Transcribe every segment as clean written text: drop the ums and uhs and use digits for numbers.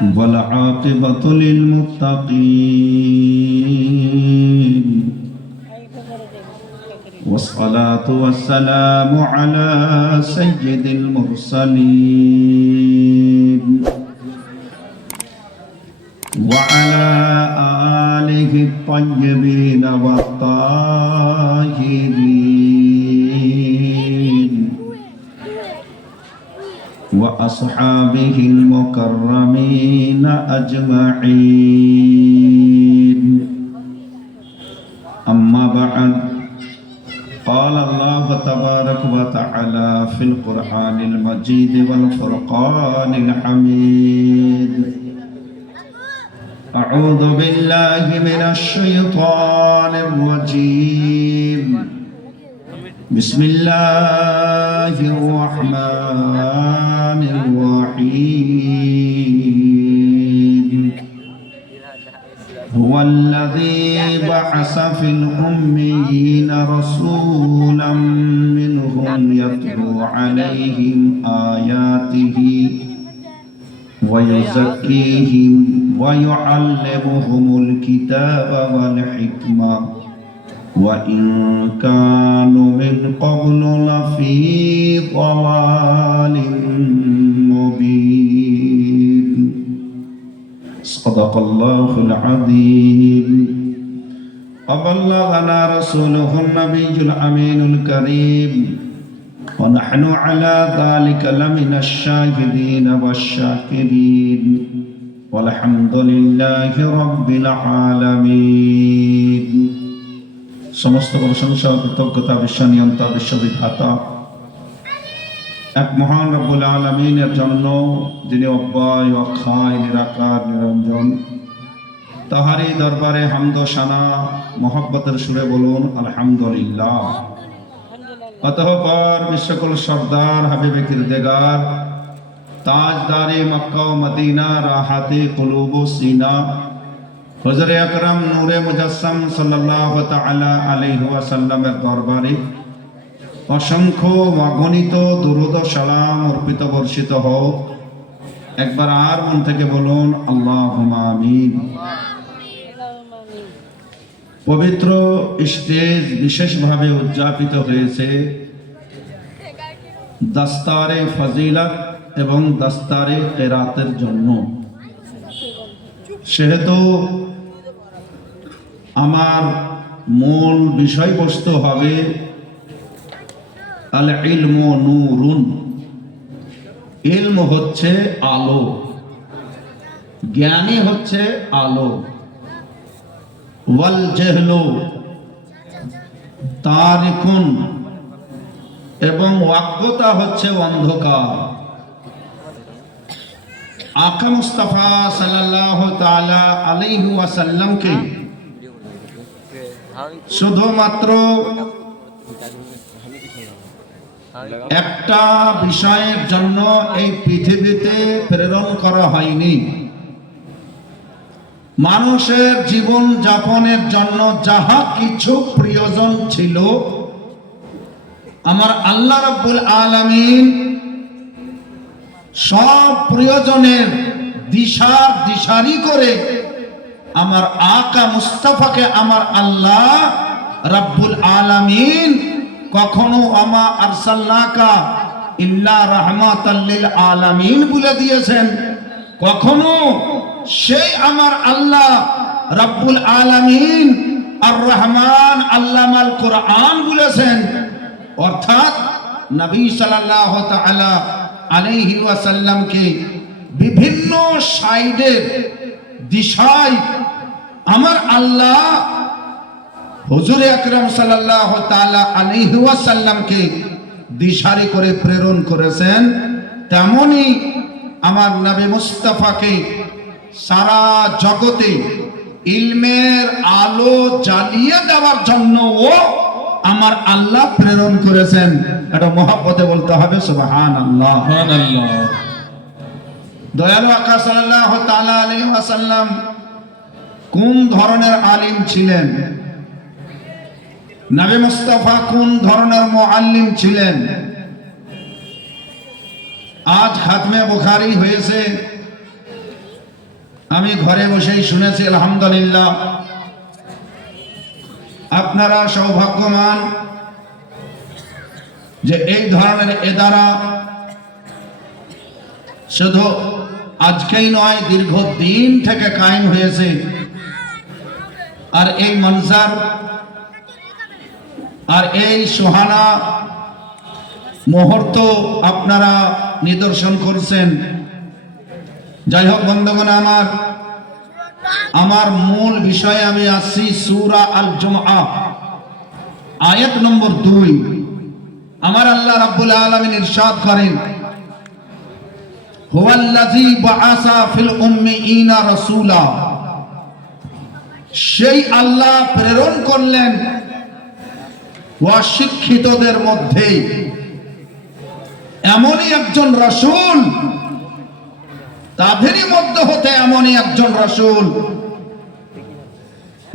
والعاقبة للمتقين والصلاة والسلام على سيد المرسلين وعلى آله الطيبين والطاهرين وأصحابه المكرمين أجمعين. أما بعد، قال الله تبارك وتعالى في القرآن المجيد والفرقان الحميد: أعوذ بالله من الشيطان الرجيم. بسم الله الرحمن الرحيم. هو الذي بعث في الأميين رسولا منهم يتلو عليهم آياته ويزكيهم ويعلمهم الكتاب والحكمة وإن كانوا من قبل لفي ضلال مبين. صدق الله العظيم. وبلغنا رسوله النبي الأمين الكريم ونحن على ذلك لمن الشاهدين والشاكرين والحمد لله رب العالمين. সমস্ত প্রশংসা ও কৃতজ্ঞতা বিশ্বনিয়ন্তা বিশ্ববিধাতা এক মহান রব্বুল আলামিনের জন্য, যিনি অব্যয় অক্ষয় নিরাকার নিরঞ্জন। তাহারই দরবারে হামদ ও সানা মহব্বতের সুরে বলুন আলহামদুলিল্লাহ। অতঃপর বিশ্বকুল সর্দার হাবিবে কিরদেগার তাজদারে মক্কা ও মদিনা রাহাতে কুলুব ও সিনা হযরত আকরাম নূরে মুজাসসাম সাল্লাল্লাহু তাআলা আলাইহি ওয়াসাল্লামের দরবারে অসংখ্য অগণিত দুরূদ ও সালাম অর্পিত বর্ষিত হোক। একবার আর মন থেকে বলুন আল্লাহুম্মা আমিন। পবিত্র স্টেজ বিশেষভাবে উদযাপিত হয়েছে দাস্তারে ফজিলত এবং দাস্তারে কেরাতের জন্য। সেহেতু আমার মূল বিষয়বস্তু হবে আল ইলমু নূরুন। ইলম হচ্ছে আলো, জ্ঞানী হচ্ছে আলো। ওয়াল জাহলু তারিকুন, এবং অজ্ঞতা হচ্ছে অন্ধকার। আকা মুস্তাফা সাল্লাল্লাহু তাআলা আলাইহি ওয়াসাল্লামকে শুধুমাত্র একটা বিষয়ের জন্য এই পৃথিবীতে প্রেরণ করা হয়নি। মানুষের জীবন যাপনের জন্য যাহা কিছু প্রয়োজন ছিল, আমার আল্লাহ রাব্বুল আলামিন সব প্রয়োজনের দিশারি করে আমার আকা মুস্তাফাকে আমার আল্লাহ রাব্বুল আলামিন কখনো আমা আরসালনাকা ইল্লা রাহমাতাল লিল আলামিন বলে দিয়েছেন, কখনো সেই আমার আল্লাহ রাব্বুল আলামিন আর রহমান আল্লামাল কোরআন বলেছেন। অর্থাৎ নবী সাল্লাল্লাহু তাআলা আলাইহি ওয়াসাল্লামকে বিভিন্ন সাইডের দিশায় আমার আল্লাহ হুজুর আকরাম সাল্লাল্লাহু তাআলা আলাইহি ওয়াসাল্লামকে দিশারি করে প্রেরণ করেছেন। তেমনি আমার নবী মুস্তাফাকে সারা জগতে ইলমের আলো জ্বালিয়ে দেওয়ার জন্য ও আমার আল্লাহ প্রেরণ করেছেন। এটা মহব্বতে বলতে হবে সুবহানাল্লাহ। দয়ালু আকা সাল্লাল্লাহু তাআলা আলাইহি ওয়াসাল্লাম কোন ধরনের আলিম ছিলেন? নবী মুস্তাফা কোন ধরনের মুআল্লিম ছিলেন? আজ খাতমে বুখারী হয়েছে, আমি ঘরে বসেই শুনেছি আলহামদুলিল্লাহ। আপনারা সৌভাগ্যবান যে এই ধরনের এদারা শুধু আজকেই নয়, দীর্ঘদিন থেকে কায়েম হয়েছে। আর এই মনজার আর এই সুহানা মুহূর্ত আপনারা নিদর্শন করছেন। যাই হোক বন্ধুগণ, আমার মূল বিষয়ে আমি আসছি। সূরা আল জুমআ আয়াত নম্বর 2। আমার আল্লাহ রাব্বুল আলামিন ইরশাদ করেন, হুয়াল্লাযী বাআসা ফিল উম্মিয়িনা রাসূলা। সেই আল্লাহ প্রেরণ করলেন অশিক্ষিতদের মধ্যে এমনই একজন রাসূল, তাদেরই মধ্য হতে এমনই একজন রাসূল,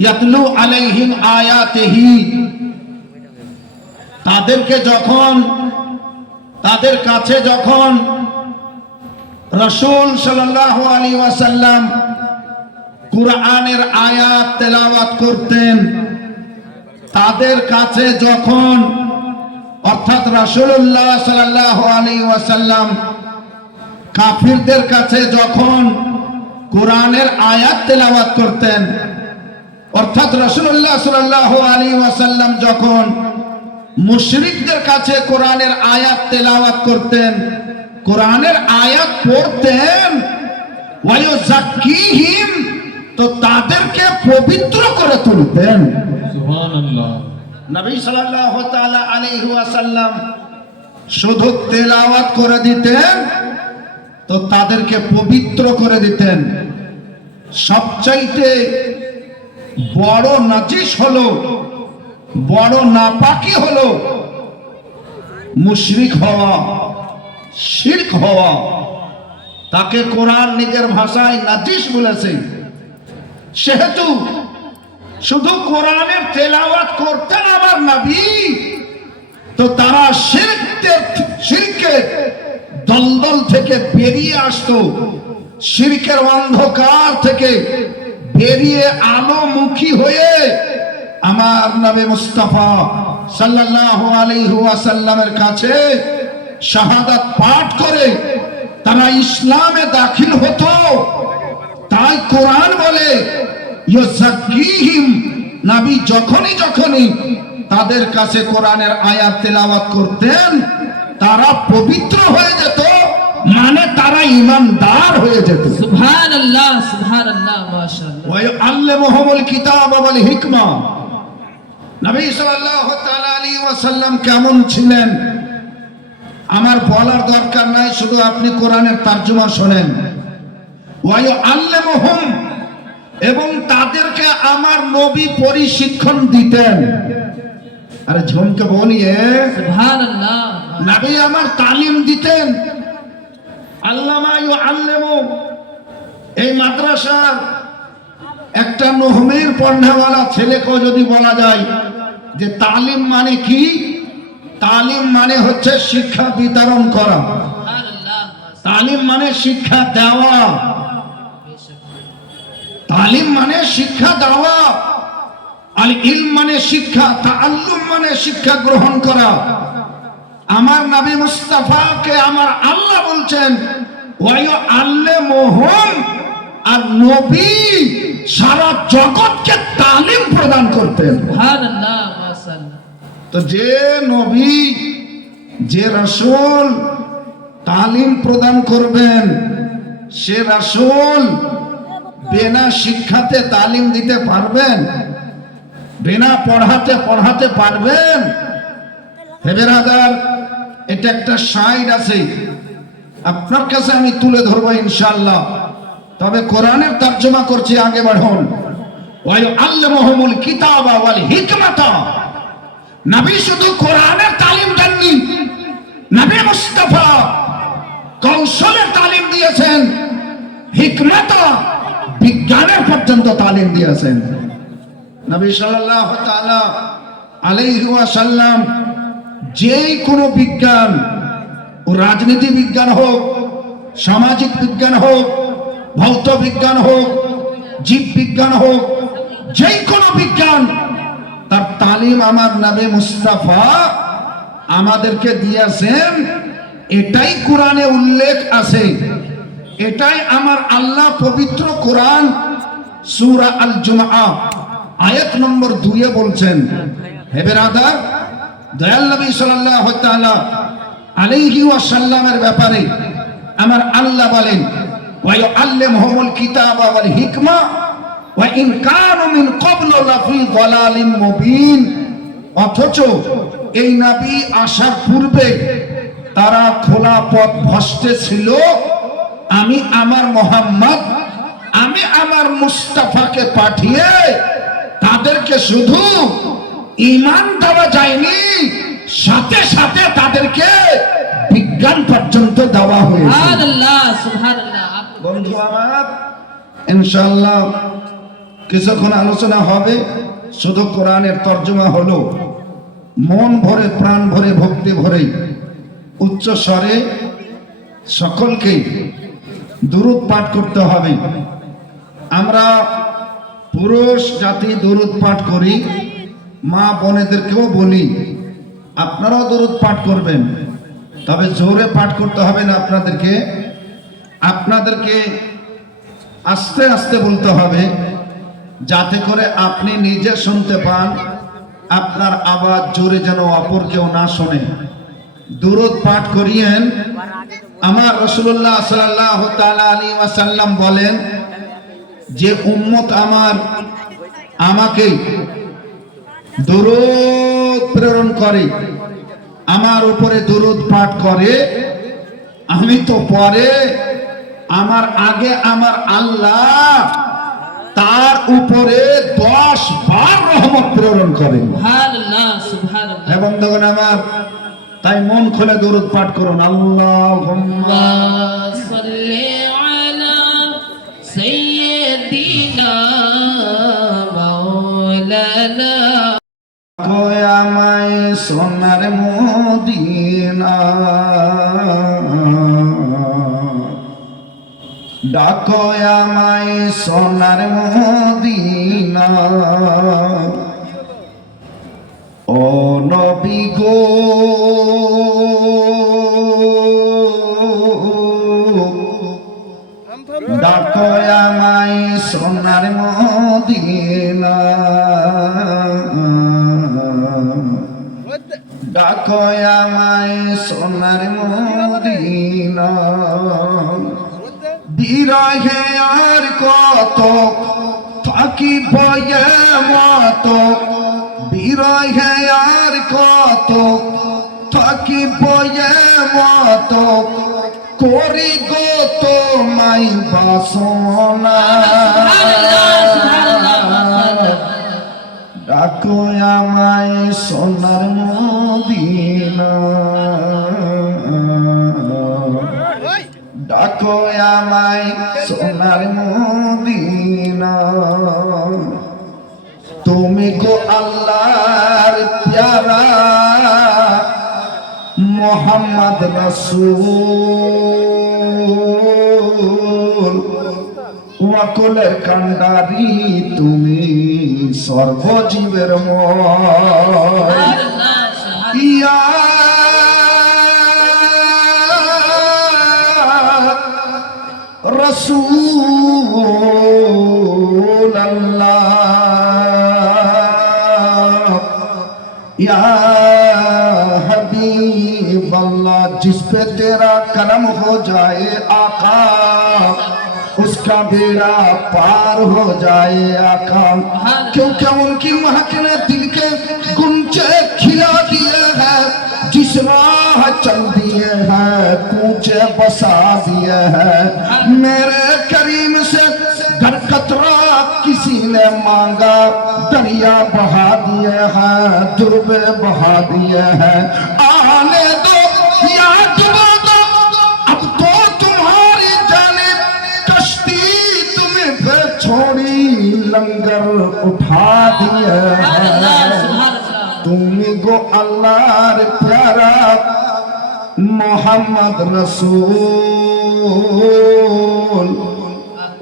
ইয়াতলু আলাইহিম আয়াতিহি। তাদের কাছে যখন রাসূল সাল্লাল্লাহু আলাইহি ওয়াসাল্লাম কুরআনের আয়াত তেলাওয়াত করতেন, তাদের কাছে যখন, অর্থাৎ রাসূলুল্লাহ সাল্লাল্লাহু আলাইহি ওয়াসাল্লাম কাফিরদের কাছে যখন কোরআনের আয়াত তেলাওয়াত করতেন, অর্থাৎ রাসূলুল্লাহ সাল্লাল্লাহু আলাইহি ওয়াসাল্লাম যখন মুশরিকদের কাছে কোরআনের আয়াত তেলাওয়াত করতেন, কোরআনের আয়াত পড়তেন, ওয়ায়ুযাক্কিহিম, তো তাদেরকে পবিত্র করে তুলতেন। সুবহানাল্লাহ। নবী সাল্লাল্লাহু তাআলা আলাইহি ওয়াসাল্লাম শুধু তেলাওয়াত করে দিতেন তো তাদেরকে পবিত্র করে দিতেন। সবচাইতে বড় নাজিস হলো, বড় নাপাকি হলো মুশরিক হওয়া, শিরক হওয়া। তাকে কোরআন নিজের ভাষায় নাজিস বলেছে। সেহেতু শুধু কোরআনের তেলাওয়াত করতেন আমার নবী, তো তারা শিরকের দলদল থেকে বেরিয়ে আসতো, শিরকের অন্ধকার থেকে বেরিয়ে আলোমুখী হয়ে আমার নবী মুস্তাফা সাল্লাল্লাহু আলাইহি ওয়াসাল্লামের কাছে শাহাদাত পাঠ করে তারা ইসলামে দাখিল হতো। তাই কোরআন বলে ইউযাক্কিহিম, নবী যখনই তাদের কাছে কোরআনের আয়াত তেলাওয়াত করতেন তারা পবিত্র হয়ে যেত, মানে তারা ঈমানদার হয়ে যেত। সুবহানাল্লাহ, সুবহানাল্লাহ, মাশাআল্লাহ। ওয়া ইউআল্লিমুহুমুল কিতাবা ওয়াল হিকমা। নবী সাল্লাল্লাহু তাআলা আলাইহি ওয়াসাল্লাম কেমন ছিলেন আমার বলার দরকার নাই, শুধু আপনি কোরআনের তরজমা শুনেন। ওয়া ইউআল্লিমুহুম, এবং তাদেরকে আমার নবী পরিশিক্ষণ দিতেন। আরে ঝুমকে বলিয়ে সুবহানাল্লাহ। নবী আমার তালিম দিতেন। আল্লামা ইউআল্লিমু, এই মাদ্রাসার একটা নহমির পড়নেওয়ালা ছেলেকেও যদি বলা যায় যে তালিম মানে কি, তালিম মানে হচ্ছে শিক্ষা বিতরণ করা, তালিম মানে শিক্ষা দেওয়া, তালিম মানে শিক্ষা দেওয়া, আল ইলম মানে শিক্ষা, তাআল্লুম মানে শিক্ষা গ্রহণ করা। আমার নবী মুস্তাফাকে আমার আল্লাহ বলছেন ওয়া ইউআল্লিমুহুম, আর নবী সারা জগৎকে তালিম প্রদান করতেন। সুবহানাল্লাহ, মাশাআল্লাহ। তো যে নবী, যে রাসূল তালিম প্রদান করবেন, সে রাসূল বিনা শিক্ষাতে তালিম দিতে পারবেন? বিনা পড়াতে পারবেন? হে বেরাদার, এটা একটা শায়র আছে, আপনার কাছে আমি তুলে ধরবো ইনশাআল্লাহ। তবে কোরআনের তরজমা করছি, আগে বাড়ুন। ওয়া ইউআল্লিমুহুমুল কিতাবা ওয়াল হিকমাতা। নবী শুধু কোরআনের তালিম দেননি, নবী মুস্তাফা কৌশলের তালিম দিয়েছেন, হিকমাতা বিজ্ঞানের পর্যন্ত তালিম দিয়েছেন। নবী সাল্লাল্লাহু তাআলা আলাইহি ওয়াসাল্লাম যে কোনো বিজ্ঞান, ও রাজনীতি বিজ্ঞান হোক, সামাজিক বিজ্ঞান হোক, ভৌত বিজ্ঞান হোক, জীব বিজ্ঞান হোক, যে কোনো বিজ্ঞান, তার তালিম আমার নবী মুস্তাফা আমাদেরকে দিয়েছেন। এটাই কোরআনে উল্লেখ আছে, এটাই আমার আল্লাহ পবিত্র কোরআন সূরা আল জুমআ আয়াত নম্বর 2 বলছেন। হে বেরাদার, দয়াল নবী সাল্লাল্লাহু তাআলা আলাইহি ওয়াসাল্লামের ব্যাপারে আমার আল্লাহ বলেন, ওয়া ইউআল্লিমুহুমুল কিতাবা ওয়াল হিকমা ওয়া ইন কানু মিন ক্বাবলু লাফি যালালিন মুবিন। অথচ এই নবী আসার পূর্বে তারা খোলা পথ ভ্রষ্টে ছিল। আমি আমার মুহাম্মদ, আমি আমার মুস্তাফাকে পাঠিয়ে তাদেরকে শুধু ঈমান দেওয়া যায়নি, সাথে সাথে তাদেরকে বিজ্ঞান পর্যন্ত দেওয়া হয়েছে। সুবহানাল্লাহ, সুবহানাল্লাহ। বন্ধু আমার, ইনশাআল্লাহ কিছুক্ষণ আলোচনা হবে, শুধু কোরআনের তর্জমা হলো। মন ভরে, প্রাণ ভরে, ভক্তি ভরে, উচ্চ স্বরে সকলকে দুরূদ পাঠ করতে হবে। আমরা পুরুষ জাতি দুরূদ পাঠ করি, মা বোনেদেরকেও বলি আপনারাও দুরূদ পাঠ করবেন, তবে জোরে পাঠ করতে হবে না। আপনাদেরকে আস্তে আস্তে বলতে হবে, যাতে করে আপনি নিজে শুনতে পান, আপনার আওয়াজ জোরে যেন অপর কেউ না শোনে। দুরূদ পাঠ করিয়েন। আমার রাসূলুল্লাহ সাল্লাল্লাহু তাআলা আলাইহি ওয়াসাল্লাম বলেন, যে উম্মত আমাকে দুরূদ প্রেরণ করে, আমার উপরে দুরূদ পাঠ করে, আমি তো পরে আমার আগে আমার আল্লাহ তার উপরে 10 বার রহমত প্রেরণ করেন। সুবহানাল্লাহ, সুবহানাল্লাহ। হ্যাঁ বন্ধুগণ আমার, তাই মন খুলে দুরূদ পাঠ করুন। আল্লাহুম্মা আল্লাহুম্মা সাল্লি আলা সাইয়্যিদিনা মাওলানা। কই আমায় সোনার মদিনা, ডাকো আমায় সোনার মদিনা, ও নবী গো ডাকো আমায় সোনার মদিনা, ডাকো আমায় সোনার মদিনা। বিরহে আর কত থাকি বয়ে মত, বিরহে আর কত থাকি বয়ে মত, করি গো তোমায় বাসনা। ডাকো আমায় সোনার মদিনা, ডাকো আমায় সোনার মদিনা। তুমি গো আল্লাহর প্যারা মুহাম্মদ রাসূল, ওয়াকুলের কান্ডারি তুমি, সর্বজীবের ময়। ইয়া रसूल अल्लाह, या हबीब अल्लाह, जिस पे तेरा करम हो जाए आका, उसका बेड़ा पार हो जाए आका। क्योंकि उनकी महक ने दिल के गुंजे खिला दिए हैं, जिस राह चल दिए हैं कूचे बसा दिए हैं। मेरे करीम से घर कतरा किसी ने मांगा, दरिया बहा दिए हैं, दुर्बे बहा दिए हैं। आने दो या डुबा दो, अब तो तुम्हारी जानिब कश्ती तुम्हें पे छोड़ी, लंगर उठा दिए हैं। তুমি গো আল্লাহর প্যারা মুহাম্মদ রাসূল,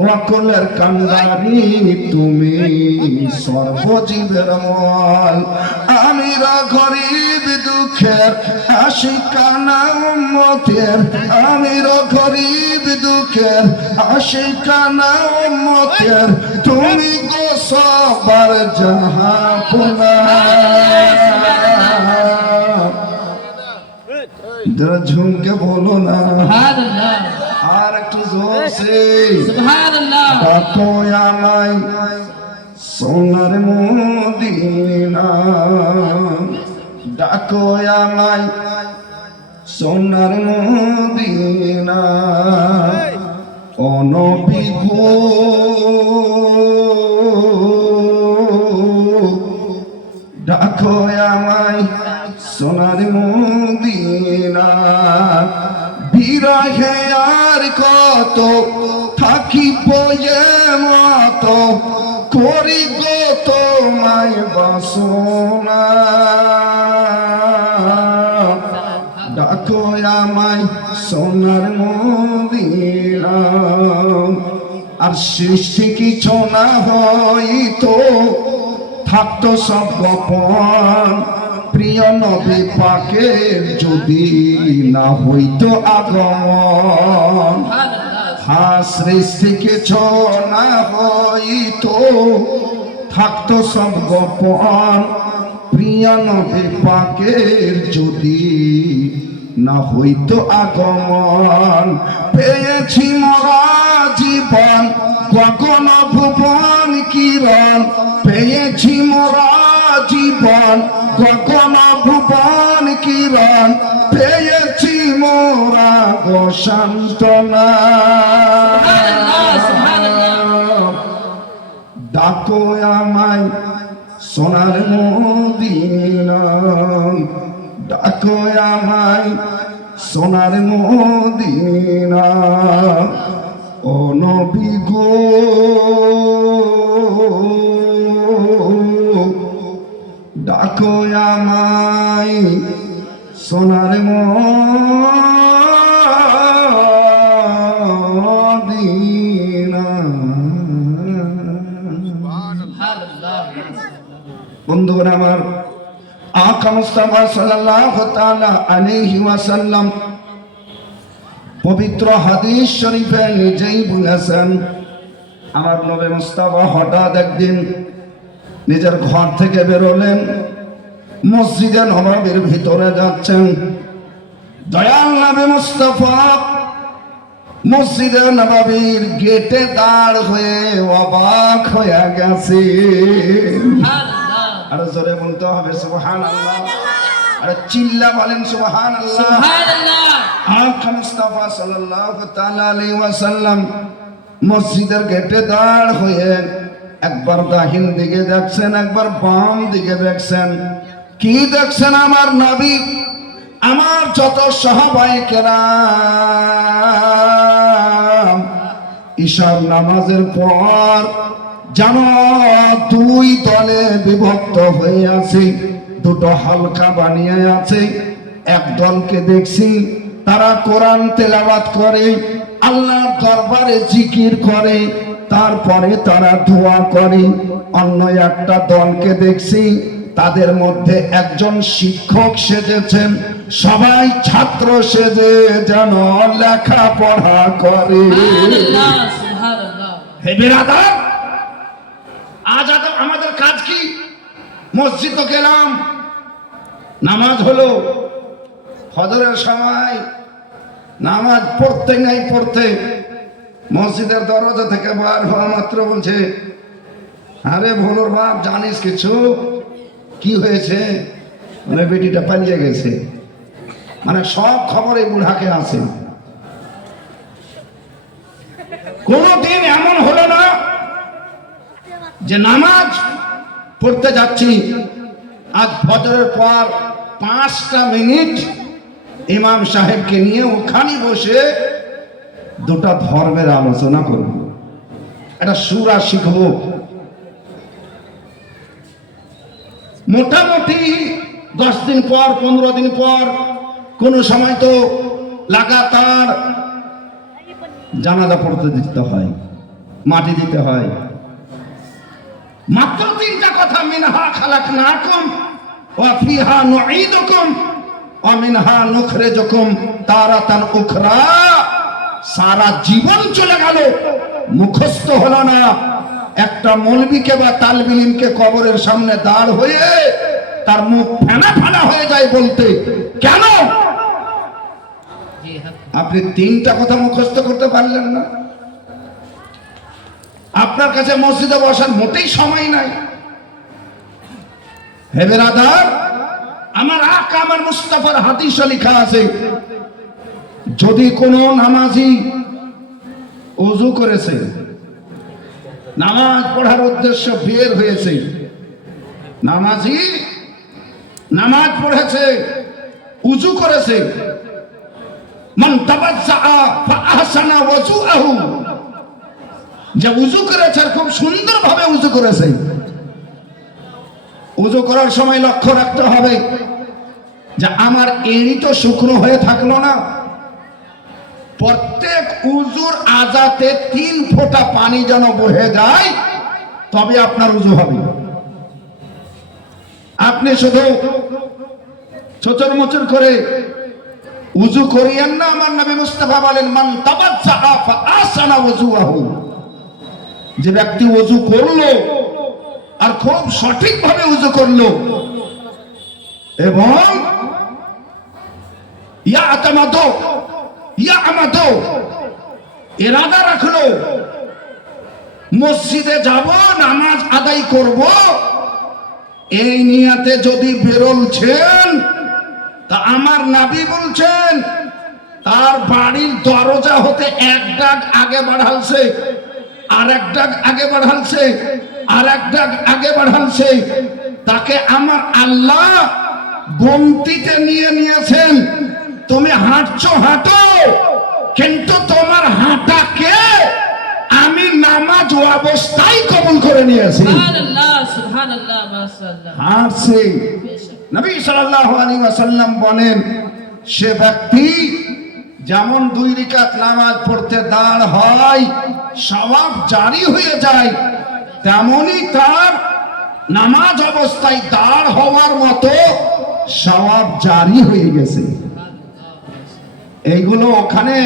ওয়াকুলের কান্ডারি তুমি সর্বজীবের মল আমি গরিব দুঃখের আশিকানা উম্মতের আমি গরিব দুঃখের আশিকানা উম্মতের তুমি গো সবার জাহাপনা जरा झूम के बोलो ना সুবহানাল্লাহ আর একটু জোরসে সুবহানাল্লাহ ডাকো আমায় সোনার মদিনা ডাকো আমায় সোনার মদিনা ও নবী গো ডাকো আমায় সোনার মদিনা বিরহে আর কত থাকি বয়ে মত করি গো তোমায় বাসনা ডাকো আমায় সোনার মদিনা আর সৃষ্টি কিছু না হইতো থাকতো সব গোপন প্রিয় নবী পাকের যদি না হইতো আগমন সৃষ্টি কিছু না হইতো থাকতো সব গোপন প্রিয় নবী পাকের যদি না হইতো আগমন পেয়েছি মরা জীবন গগন ভুবন কিরণ পেয়েছি মরা জীবন গগন ভুবন কিরণ পেয়েছি মোরা গো সান্তনা ডাকো আমায় সোনার মদিনা ডাকো আমায় সোনার মদিনা ও নবী গো ডাকো আমায় সোনার মদিনা বন্ধুগণ আমার আকা মুস্তাফা সাল্লাল্লাহু তাআলা আলাইহি ওয়াসাল্লাম পবিত্র হাদিস শরীফে নিজেই বলেছেন আমার নবী মুস্তাফা হঠাৎ একদিন নিজের ঘর থেকে বেরোলেন মসজিদে নববীর ভিতরে যাচ্ছেন দয়াল নবী মুস্তাফা মসজিদে নববীর গেটে দাঁড় হয়ে অবাক হয়ে গেছে আর জোরে বলতে হবে সুবহানাল্লাহ আর চিল্লা বলেন সুবহানাল্লাহ সুবহানাল্লাহ আকা মুস্তাফা সাল্লাল্লাহু তাআলা আলাইহি ওয়াসাল্লাম মসজিদের গেটে দাঁড় হয়ে একবার দাহিন দিকে দেখছেন একবার বাম দিকে দেখছেন কি দেখছেন আমার নবী আমার যত সাহাবায়ে কেরাম ঈশার নামাজের পর জানো দুই দলে বিভক্ত হয়ে আছে দুটো হালকা বানিয়ে আছে এক দলকে দেখছি তারা কোরআন তেলাওয়াত করে আল্লাহর দরবারে জিকির করে তারপরে তারা দোয়া করে অন্য একটা দলকে দেখছি তাদের মধ্যে একজন শিক্ষক সেজেছেন সবাই ছাত্র সেজে যেন লেখাপড়া করে সুবহানাল্লাহ সুবহানাল্লাহ হে বিরাদার আজ আমাদের কাজ কি মসজিদে গেলাম নামাজ হলো ফজরের সময় নামাজ পড়তে নাই পড়তে মসজিদের দরজা থেকে বার হওয়া মাত্র বলছে আরে ভোলোর বাপ জানিস কিছু কি হয়েছে মানে বেটিটা পালিয়ে গেছে মানে সব খবর এই বুড়াকে আছে কোনদিন এমন হলো না যে নামাজ পড়তে যাচ্ছি আজ ফজরের পর 5টা মিনিট ইমাম সাহেবকে নিয়ে ওখানে বসে দুটো ধর্মের আলোচনা করব একটা সূরা শিখব মোটামুটি 10 দিন পর 15 দিন পর কোন সময় তো লাগাতার জানাজা পড়তে দিতে হয় মাটি দিতে হয়। মাত্র তিনটা কথা, মিনহা খালাকনাকুম ওয়া ফিহা নুঈদুকুম ওয়া মিনহা নুখরিজুকুম তারাতান উখরা। সারা জীবন চলে গেল, মুখস্থ হলো না। একটা মৌলবীকে বা তালবিলিমকে কবরের সামনে দাঁড় হয়ে তার মুখ ফেনা ফেনা হয়ে যায় বলতে, কেন আপনি তিনটা কথা মুখস্থ করতে পারলেন না? আপনার কাছে মসজিদে বসার মোটেই সময় নাই। হে বেরাদার, আমার আকা আমার মুস্তাফার হাদিসে লেখা আছে, যদি কোনো নামাজি ওযু করেছে, নামাজ পড়ার উদ্দেশ্য বের হয়েছে, নামাজি নামাজ পড়েছে, ওযু করেছে, মান তাবাজ্জা ফা আহসানা ওযুআহু, যে ওযু করেছে খুব সুন্দরভাবে ওযু করেছে। ওযু করার সময় লক্ষ্য রাখতে হবে যে আমার এড়ি তো শুকনো হয়ে থাকলো না, প্রত্যেক উজুর আজাতে 3 ফোঁটা পানি যেন বহে যায়, তবে আপনার উজু হবে। আপনি শুধু চচর মচর করে উজু করিয়েন না। আমার নবী মুস্তাফা বলেন, মান তাবাজ্জা ফা আহসানা ওযুআহু, যে ব্যক্তি ওযু করলো আর খুব সঠিকভাবে ওযু করলো এবং ইয়ামাদু ইরাদা রাখলো মসজিদে যাব, নামাজ আদায় করব, এই নিয়তে যদি বেরোলছেন, তা আমার নবী বলছেন তার বাড়ির দরজা হতে 1 ডাগ আগে বাড়ালছে, আর 1 ডাগ আগে বাড়ালছে, আর 1 ডাগ আগে বাড়ালছে, তাকে আমার আল্লাহ গমতিতে নিয়ে নিয়েছেন। তুমি হাঁটছো হাঁটো, কিন্তু তোমার হাঁটাকে আমি নামাজ অবস্থায় কবুল করে নিয়েছি। সুবহানাল্লাহ, সুবহানাল্লাহ, মাশাআল্লাহ। হাঁটছে। নবী সাল্লাল্লাহু আলাইহি ওয়াসাল্লাম বলেন, সে ব্যক্তি যেমন 2 রাকাত নামাজ পড়তে দাঁড় হয়, সওয়াব জারি হয়ে যায়, তেমনি তার নামাজ অবস্থায় দাঁড় হওয়ার মতো সওয়াব জারি হয়ে গেছে। এইগুলো ওখানে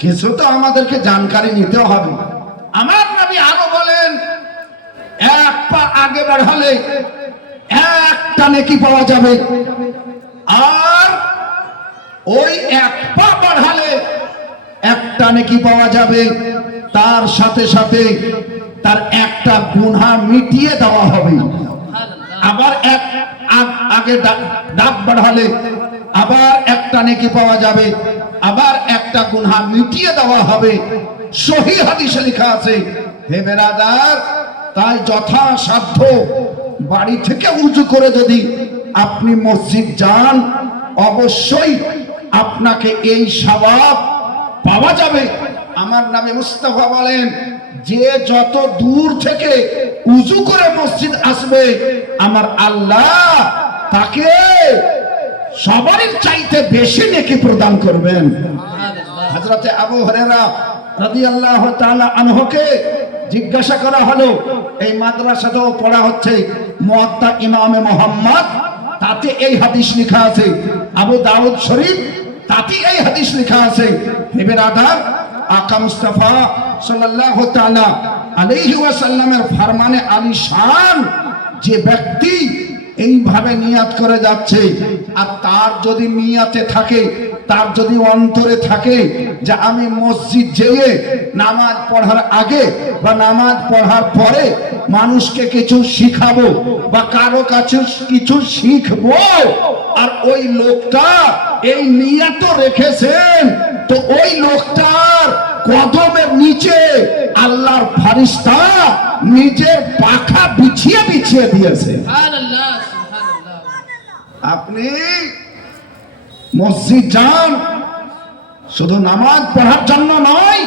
কিছু তো আমাদেরকে জানকারি নিতে হবে। আমার নবী আরো বলেন, 1 পা আগে বাড়ালে 1টা নেকি পাওয়া যাবে, আর ওই 1 পা বাড়ালে 1টা নেকি পাওয়া যাবে, তার সাথে সাথে তার 1টা গুনাহ মিটিয়ে দেওয়া হবে। আবার আগে ডাব বাড়ালে আবার 1টা নেকি পাওয়া যাবে, আবার 1টা গুনাহ মিটিয়ে দেওয়া হবে। সহিহ হাদিসে লেখা আছে। হে বেরাদার, তাই যথাসাধ্য বাড়ি থেকে উজু করে যদি আপনি মসজিদ যান, অবশ্যই আপনাকে এই সওয়াব পাওয়া যাবে। আমার নবী মুস্তাফা বলেন, যে যত দূর থেকে উজু করে মসজিদ আসবে, আমার আল্লাহ তাকে সবারই চাইতে বেশি নেকি প্রদান করবেন। হযরতে আবু হুরায়রা রাদিয়াল্লাহু তাআলা আনহুকে জিজ্ঞাসা করা হলো, এই মাদ্রাসাতেও পড়া হচ্ছে মুয়াত্তা ইমামে মুহাম্মদ, তাতে এই হাদিস লেখা আছে, আবু দাউদ শরীফ তাতে এই হাদিস লেখা আছে। হে বেরাদার, আকা মুস্তাফা সাল্লাল্লাহু তাআলা আলাইহি ওয়াসাল্লামের ফরমানে আলিশান যে ব্যক্তি এইভাবে নিয়াত করে যাচ্ছে, আর তার যদি নিয়াতে থাকে, তার যদি অন্তরে থাকে যে আমি মসজিদ যেয়ে নামাজ পড়ার আগে বা নামাজ পড়ার পরে মানুষকে কিছু শিখাবো বা কারো কাছে কিছু শিখবো, আর ওই লোকটা এই নিয়াত রেখেছেন, তো ওই লোকটার কদমের নিচে আল্লাহর ফেরেশতা নিজের পাখা বিছিয়ে বিছিয়ে দিয়েছে। সুবহানাল্লাহ, সুবহানাল্লাহ। আপনি মসজিদ যান, শুধু নামাজ পড়ার জন্য নয়,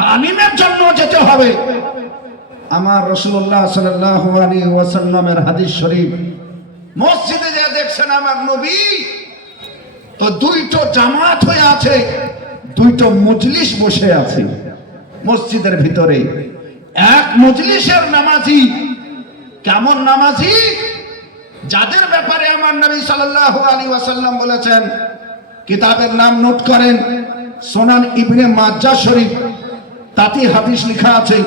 তালিমের জন্য যেতে হবে। আমার রাসূলুল্লাহ সাল্লাল্লাহু আলাইহি ওয়াসাল্লামের হাদিস শরীফ, মসজিদে যে দেখছেন আমার নবী, তো 2টো জামাত হয়ে আছে, 2টো মজলিস বসে আছে। মসজিদের ভিতরে। এক মজলিসের নামাজি কেমন নামাজি? যাদের ব্যাপারে আমার নবী সাল্লাল্লাহু আলাইহি ওয়াসাল্লাম বলেছেন, কিতাবের নাম নোট করেন, সুনান ইবনে মাজাহ শরীফ, তাতে হাদিস লেখা আছে।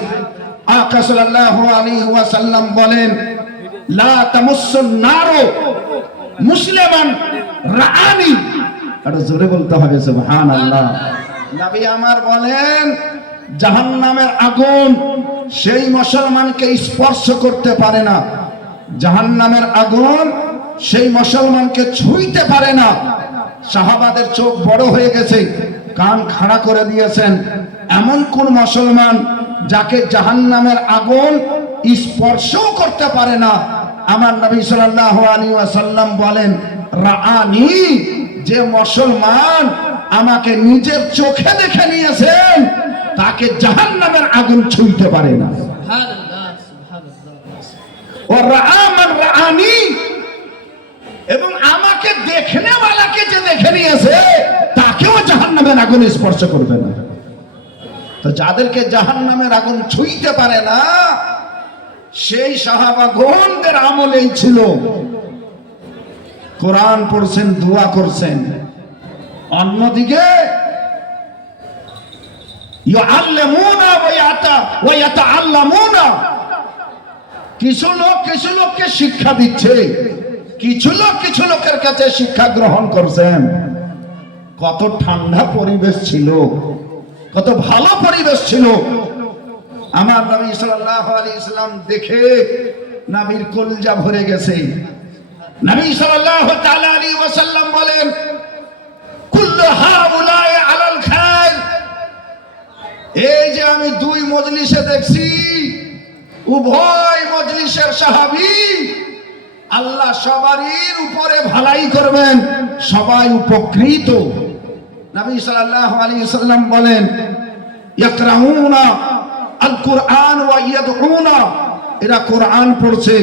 আকা সাল্লাল্লাহু আলাইহি ওয়াসাল্লাম বলেন, লা তামাসসুন নারু মুসলিমান রাআনি। আর জোরে বলতে হবে সুবহানাল্লাহ। নবী আমার বলেন, জাহান্নামের আগুন সেই মুসলমানকে স্পর্শ করতে পারে না, জাহান্নামের আগুন সেই মুসলমানকে ছুঁইতে পারে না। সাহাবাদের চোখ বড় হয়ে গেছে, কান খাড়া করে দিয়েছেন। এমন কোন মুসলমান যাকে জাহান্নামের আগুন স্পর্শও করতে পারে না? আমার নবী সাল্লাল্লাহু আলাইহি ওয়াসাল্লাম বলেন, রাআনি, যে মুসলমান আমাকে নিজের চোখে দেখে নিয়েছেন তাকে জাহান্নামের আগুন ছুঁইতে পারে না। সুবহানাল্লাহ, সুবহানাল্লাহ। ও রাআমান রাআনি, এবং আমাকে দেখনেওয়ালাকে যে দেখে নিয়েছে তাকেও জাহান্নামের আগুন স্পর্শ করবে না। তো যাদেরকে জাহান্নামের আগুন ছুঁইতে পারে না, সেই সাহাবাগণদের আমলেই ছিল কোরআন পড়ছেন, দোয়া করছেন। অন্যদিকে ইউআল্লিমুনা ওয়া ইয়াতাআল্লামুনা, কিছু লোককে শিক্ষা দিচ্ছে, কিছু লোকের কাছে শিক্ষা গ্রহণ করছেন। কত ঠান্ডা পরিবেশ ছিল, কত ভালো পরিবেশ ছিল। আমার নবী সাল্লাল্লাহু আলাইহি ওয়াসাল্লাম দেখে নবীর কলিজা ভরে গেছে। নবী সাল্লাল্লাহু তাআলা আলাইহি ওয়াসাল্লাম বলেন, কুল্লু হাউলাই আলাল খায়র। এই যে আমি দুই মজলিসে দেখছি, উভয় মজলিসের সাহাবী, আল্লাহ সবারই উপরে ভালাই করবেন, সবাই উপকৃত। নবী সাল্লাল্লাহু আলাইহি ওয়াসাল্লাম বলেন, ইয়াকরাউনা আল কুরআন ওয়া ইয়াদউনা, এরা কোরআন পড়ছে,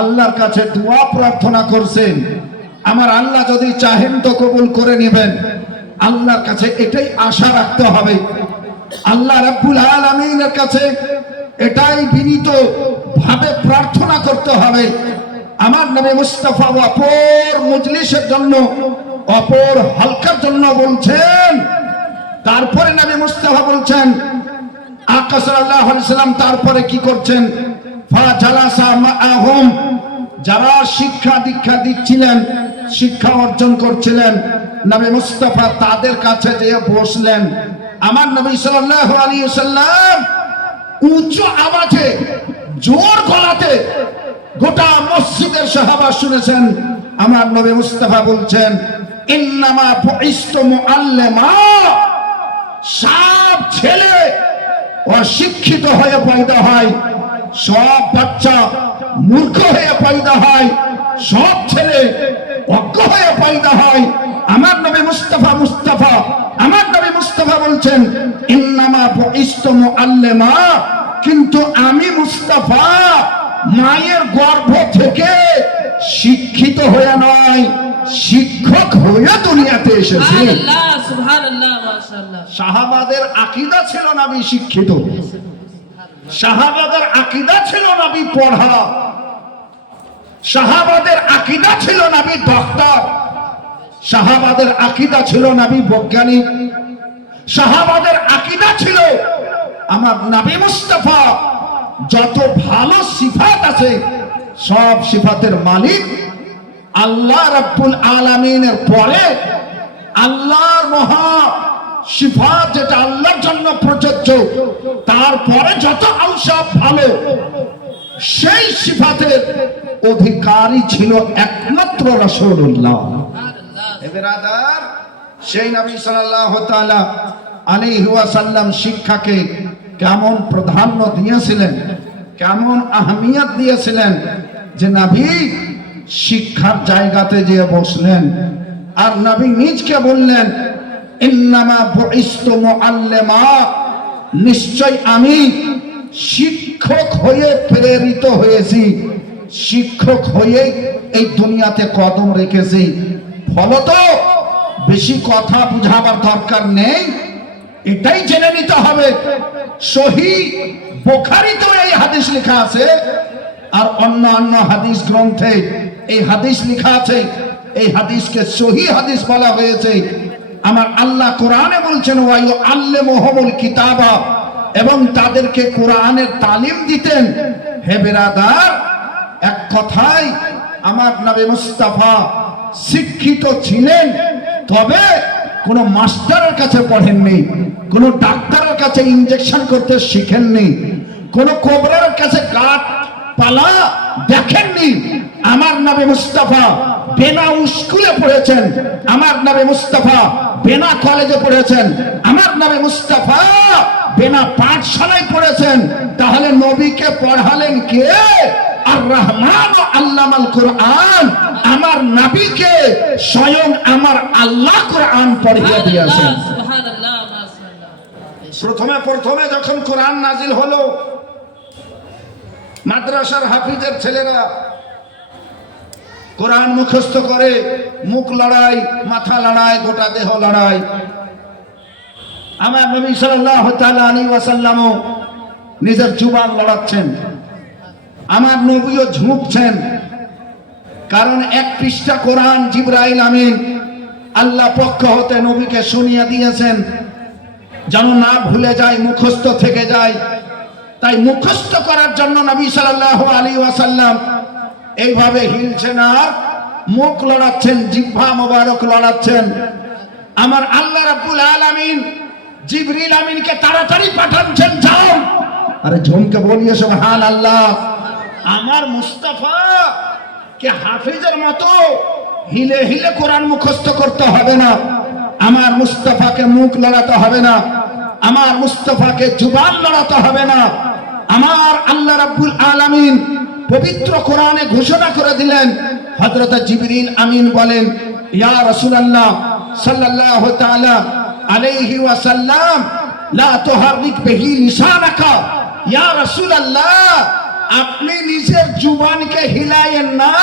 আল্লাহর কাছে দোয়া প্রার্থনা করছেন। আমার আল্লাহ যদি চাহেন তো কবুল করে নেবেন। আল্লাহর কাছে এটাই আশা রাখতে হবে, আল্লাহ রাব্বুল আলামিনের কাছে এটাই বিনীত ভাবে প্রার্থনা করতে হবে। আমার নবী মুস্তাফা অপর মজলিসের জন্য, অপর হালকার জন্য বলছেন। তারপরে নবী মুস্তাফা বলছেন, আকা সাল্লাল্লাহু আলাইহি ওয়াসাল্লাম তারপরে কি করছেন? ফাজালাসা মাআহুম, যারা শিক্ষা দীক্ষা দিচ্ছিলেন, শিক্ষা অর্জন করছিলেন, নবী মুস্তাফা তাদের কাছে যেয়ে বসলেন। আমার নবী সাল্লাল্লাহু আলাইহি ওয়াসাল্লাম উচ্চ আওয়াজে, জোর গলাতে গোটা মসজিদের সাহাবা শুনেছেন। আমার নবী মুস্তাফা বলছেন, ইন্নামা বুইস্তু মুআল্লিমা, সব ছেলে অশিক্ষিত হয়ে পয়দা হয়, সব বাচ্চা মূর্খ হয়ে পয়দা হয়, সব ছেলে অজ্ঞ হয়ে পয়দা হয়। আমার নবী মুস্তাফা আমার নবী মুস্তাফা বলছেন, ইন্নামা বুইস্তু মুআল্লিমা, কিন্তু আমি মুস্তাফা মায়ের গর্ভ থেকে শিক্ষিত হয়ে নয়, শিক্ষক হয়ে দুনিয়াতে এসেছি। সুবহানাল্লাহ, সুবহানাল্লাহ, মাশাআল্লাহ। সাহাবাদের আকীদা ছিল নবী শিক্ষিত, সাহাবাদের আকীদা ছিল নবী পড়া, সাহাবাদের আকীদা ছিল নবী ডক্টর, সাহাবাদের আকীদা ছিল নবী বৈজ্ঞানিক, সাহাবাদের আকীদা ছিল আমার নবী মুস্তাফা যত ভালো সিফাত আছে সব সিফাতের মালিক আল্লাহ রাব্বুল আলামিনের পরে আল্লাহর মহা সিফাত যেটা আল্লাহর জন্য প্রযোজ্য, তারপরে যত আওসাফ ভালো সেই সিফাতের অধিকারী ছিল একমাত্র রাসূলুল্লাহ। বেরাদার, সেই নবী সাল্লাল্লাহু তাআলা আলাইহি ওয়াসাল্লাম শিক্ষাকে কেমন প্রাধান্য দিয়েছিলেন, কেমন আহমিয়ত দিয়েছিলেন, যে নবী শিক্ষার জায়গাতে যে বসলেন আর নবী নিজকে বললেন, ইন্নামা বুইস্তু মুআল্লিমা, নিশ্চয় আমি শিক্ষক হয়ে প্রেরিত হয়েছি, শিক্ষক হয়ে এই দুনিয়াতে কদম রেখেছি। ফলত বেশি কথা বুঝাবার দরকার নেই, এটাই জেনে নিতে হবে সহিহ বুখারীতেও এই হাদিস লেখা আছে, আর অন্যান্য হাদিস গ্রন্থে এই হাদিস লেখা আছে। এই হাদিসকে সহিহ হাদিস বলা হয়েছে। আমার আল্লাহ কোরআনে বলছেন ওয়া ইউআল্লিমুহুমুল কিতাবা, এবং তাদেরকে কোরআনের তালিম দিতেন। হে বিরাদার, এক কথায় আমার নবী মুস্তাফা শিক্ষিত ছিলেন, তবে কোন মাস্টারের কাছে পড়েননি, কোন ডাক্তারের কাছে ইনজেকশন করতে শিখেননি, কোন কোবরার কাছে কাঠ পালা দেখেননি। আমার নবী মুস্তাফা বেনা স্কুলে পড়েছেন, আমার নবী মুস্তাফা বেনা কলেজে পড়েছেন, আমার নবী মুস্তাফা বেনা পাঠশালায় পড়েছেন। তাহলে নবীকে পড়ালেন কে? আর রহমান আল্লামাল কোরআন, আমার নবীকে স্বয়ং আমার আল্লাহ কোরআন পড়িয়ে দিয়েছেন। সুবহানাল্লাহ, মাশাআল্লাহ। প্রথমে যখন কোরআন নাজিল হলো, মাদ্রাসার হাফিজের ছেলেরা কোরআন মুখস্থ করে মুখ লড়াই, মাথা লড়াই, গোটা দেহ লড়াই। আমার নবী সাল্লাল্লাহু তাআলা আলাইহি ওয়াসাল্লামও নিজের জুবান লড়াচ্ছেন, আমার নবীও ঝুঁকছেন। কারণ এক পৃষ্ঠা কোরআন জিবরাইল আমিন আল্লাহ পক্ষ হতে নবীকে শুনিয়ে দিয়েছেন, যেন না ভুলে যায়, মুখস্থ থেকে যায়। তাই মুখস্থ করার জন্য নবী সাল্লাল্লাহু আলাইহি ওয়াসাল্লাম এইভাবে হিলছেন আর মুখ লড়াচ্ছেন, জিহ্বা মোবারক লড়াচ্ছেন। আমার আল্লাহ রাব্বুল আলামিন জিবরিল আমিনকে তাড়াতাড়ি পাঠাচ্ছেন, যাও। আরে ঝুমকে বলিয়ে সুবহানাল্লাহ। আমার মুস্তাফা কে হাফিজের মতো হিলে হিলে কোরআন মুখস্থ করতে হবে না, আমার মুস্তাফাকে মুখ লড়াতে হবে না, আমার মুস্তাফাকে জুবান লড়াতে হবে না। আমার আল্লাহ রাব্বুল আলামিন পবিত্র কোরআনে ঘোষণা করে দিলেন, হযরত জিবরিল আমিন বলেন, ইয়া রাসূলুল্লাহ সাল্লাল্লাহু তাআলা আলাইহি ওয়াসাল্লাম, লা তুহাররিক বিহি লিসানাকা। ইয়া রাসূলুল্লাহ, আপনি নিজের জুবানকে হিলায়েন না।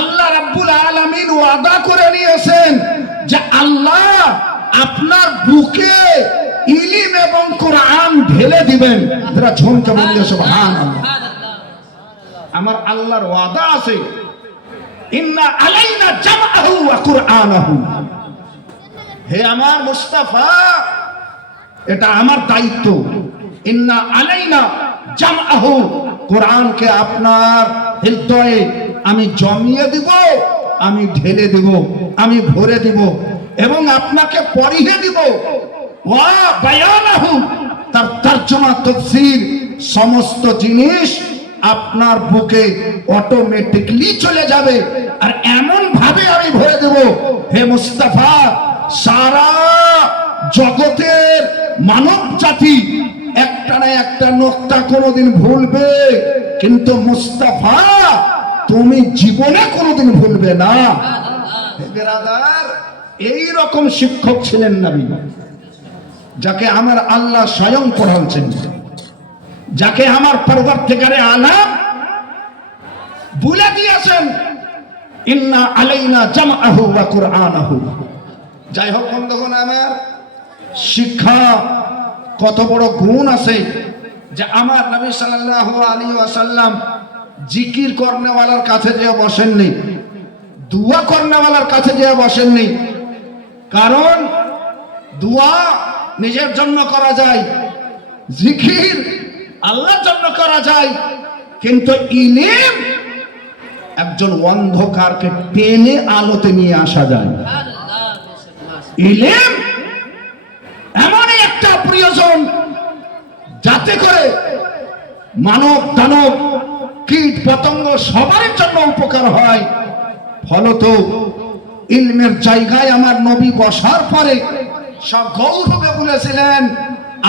আল্লাহ রাব্বুল আলামিন ওয়াদা করে নিয়েছেন যে আল্লাহ আপনার বুকে ইলম এবং কোরআন ঢেলে দিবেন। যারা ঝুমকে বলিয়ে সুবহানাল্লাহ। আমার আল্লাহর ওয়াদা আছে, ইন্না আলাইনা জামআহু ওয়া কুরআনাহু। হে আমার মুস্তাফা, এটা আমার দায়িত্ব। ইন্না আলাইনা জামআহু, কোরআনকে আপনার হৃদয়ে আমি জমিয়ে দিব, আমি ঢেলে দিব, আমি ভরে দিব, এবং আপনাকে পড়িয়ে দিব। ওয়া বায়ানাহু, তার তরজমা তাফসীর সমস্ত জিনিস আপনার বুকে অটোমেটিকলি চলে যাবে, আর এমন ভাবে আমি ভরে দেব, হে মুস্তাফা, সারা জগতের মানব জাতি একটা না একটা নোক্তা কোনোদিন ভুলবে, কিন্তু মুস্তাফা তুমি জীবনে কোনোদিন ভুলবে না। হে বিরাদার, এই রকম শিক্ষক ছিলেন নবী, যাকে আমার আল্লাহ স্বয়ং পড়াচ্ছেন, যাকে আমার পরবর্তীকারে আলাম বলে দিয়েছেন, ইন্না আলাইনা জামআহু ওয়া কুরআনাহু। যাই হোক বন্ধুগণ, আমার শিক্ষা কত বড় গুণ আছে যে আমার নবী সাল্লাল্লাহু আলাইহি ওয়াসাল্লাম জিকির করনেওয়ালার কাছে যেয়ে বসেননি, দুয়া করনেওয়ালার কাছে যেয়ে বসেননি। কারণ দুয়া নিজের জন্য করা যায়, জিকির আল্লাহর জন্য করা যায়, কিন্তু ইলম একজন অন্ধকারকে টেনে আলোতে নিয়ে আসা যায়। ইলম এমনই একটা প্রয়োজন যাতে করে মানব দানব কীট পতঙ্গ সবার জন্য উপকার হয়। ফলত ইলমের জায়গায় আমার নবী বসার পরে সব গৌরবে বলেছিলেন,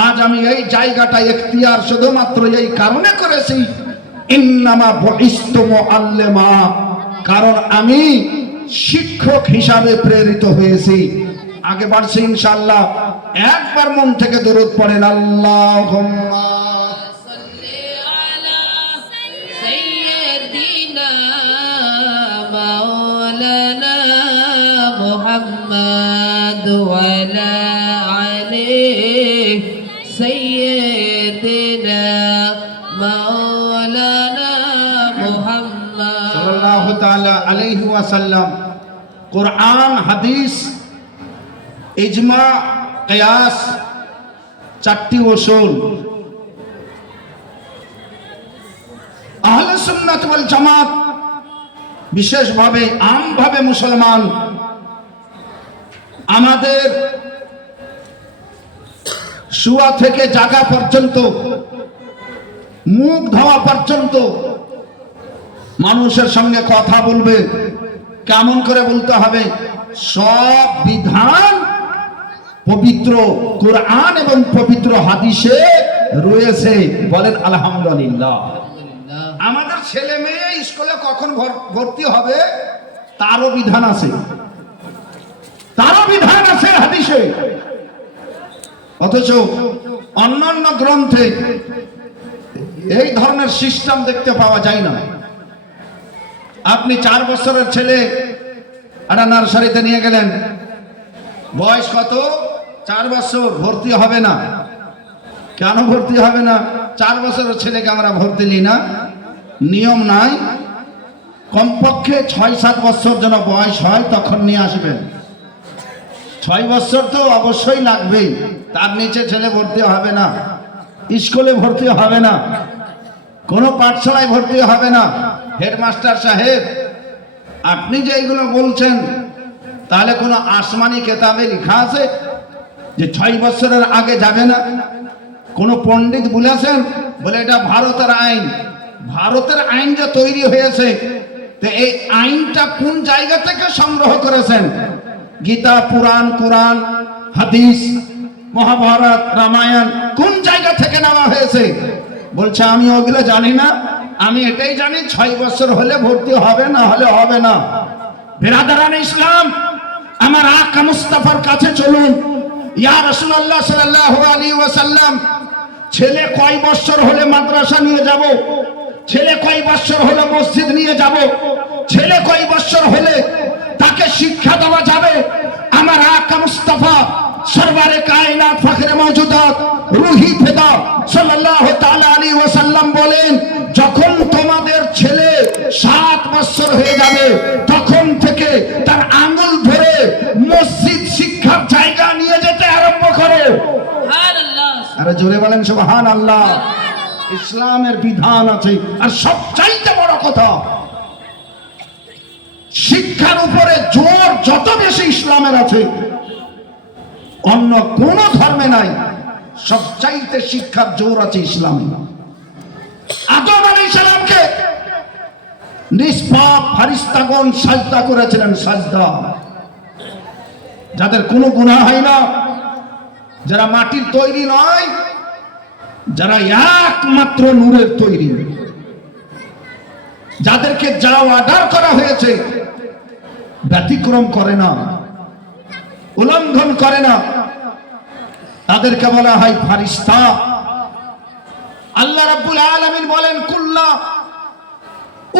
আজ আমি এই জায়গাটা এখতিয়ার শুধুমাত্র এই কারণে করেছি, ইন্নামা বুইসতু মুআল্লিমা, কারণ আমি শিক্ষক হিসাবে প্রেরিত হয়েছি। আগে বাড়ছি ইনশাআল্লাহ। একবার মন থেকে দরুদ পড়েন, আল্লাহুম্মা সাল্লি আলা সাইয়্যিদিনা মাওলানা মুহাম্মদ ওয়া আলা আলিহি سيدنا مولانا محمد সাল্লাল্লাহু তাআলা আলাইহি ওয়াসাল্লাম কোরআন হাদিস ইজমা কিয়াস চারটি উসুল আহলে সুন্নাত ওয়াল জামাত বিশেষভাবে আমভাবে মুসলমান আমাদের শুয়া থেকে জাগা পর্যন্ত মুখ ধোয়া পর্যন্ত মানুষের সঙ্গে কথা বলবে কেমন করে বলতে হবে সব বিধান পবিত্র কোরআন এবং পবিত্র হাদিসে রয়েছে বলেন আলহামদুলিল্লাহ। আমাদের ছেলে মেয়ে স্কুলে কখন ভর্তি হবে তারও বিধান আছে, হাদিসে। অথচ অন্যান্য গ্রন্থে এই ধরনের সিস্টেম দেখতে পাওয়া যায় না। আপনি 4 বছরের ছেলে একটা নার্সারিতে নিয়ে গেলেন, বয়স কত? 4 বছর, ভর্তি হবে না। কেন ভর্তি হবে না? 4 বছরের ছেলেকে আমরা ভর্তি নিই না, নিয়ম নাই। কমপক্ষে 6-7 বছর যেন বয়স হয় তখন নিয়ে আসবেন। 6 বছর তো অবশ্যই লাগবেই, তার নিচে ছেলে ভর্তি হবে না, স্কুলে ভর্তি হবে না, কোনো পাঠশালায় ভর্তি হবে না। হেডমাস্টার সাহেব, আপনি যে এইগুলো বলছেন তাহলে কোনো আসমানি কেতাবে লেখা আছে যে 6 বছরের আগে যাবে না? কোনো পণ্ডিত বলেছেন? বলে এটা ভারতের আইন। ভারতের আইন যে তৈরি হয়েছে, তো এই আইনটা কোন জায়গা থেকে সংগ্রহ করেছেন? গীতা, পুরাণ, কোরআন, হাদিস, মহাভারত, রামায়ণ কোন জায়গা থেকে নেওয়া হয়েছে? বলছে আমি ওগুলো জানি না, আমি এটাই জানি 6 বছর হলে ভর্তি হবে, না হলে হবে না। বিরাদরান ইসলাম, আমার আকা মুস্তাফার কাছে চলুন। ইয়া রাসূলুল্লাহ সাল্লাল্লাহু আলাইহি ওয়াসাল্লাম, ছেলে কয় বছর হলে মাদ্রাসা নিয়ে যাব? ছেলে কয় বছর হলে মসজিদ নিয়ে যাব? ছেলে কয় বছর হলে তাকে শিক্ষা দেওয়া যাবে? আমার আকা মুস্তাফা সরওয়ারে কায়নাত ফখরে মওজুদাত রূহি ফিদা সাল্লাল্লাহু তাআলা আলাইহি ওয়াসাল্লাম বলেন, যখন তোমাদের ছেলে 7 বছর হয়ে যাবে তখন থেকে তার আঙ্গুল ধরে মসজিদ শিক্ষার জায়গা নিয়ে যেতে আরম্ভ করো। সুবহানাল্লাহ। আরে জোরে বলেন সুবহানাল্লাহ। ইসলামের বিধান আছে। আর সবচাইতে বড় কথা, শিক্ষার উপরে জোর যত বেশি ইসলামের আছে অন্য কোন ধর্মে নাই, সবচাইতে শিক্ষার জোর আছে ইসলামে। আদম আলাইহিস সালামকে নিষ্পাপ ফেরেশতাগণ সাজদা করেছিলেন, সাজদা। যাদের কোনো গুনাহ হয় না, যারা মাটির তৈরি নয়, যারা একমাত্র নূরের তৈরি, যাদেরকে যা অর্ডার করা হয়েছে ব্যতিক্রম করে না, উল্লঙ্ঘন করে না, তাদেরকে বলা হয় ফেরেশতা। আল্লাহ রাব্বুল আলামিন বলেন, কুল্লা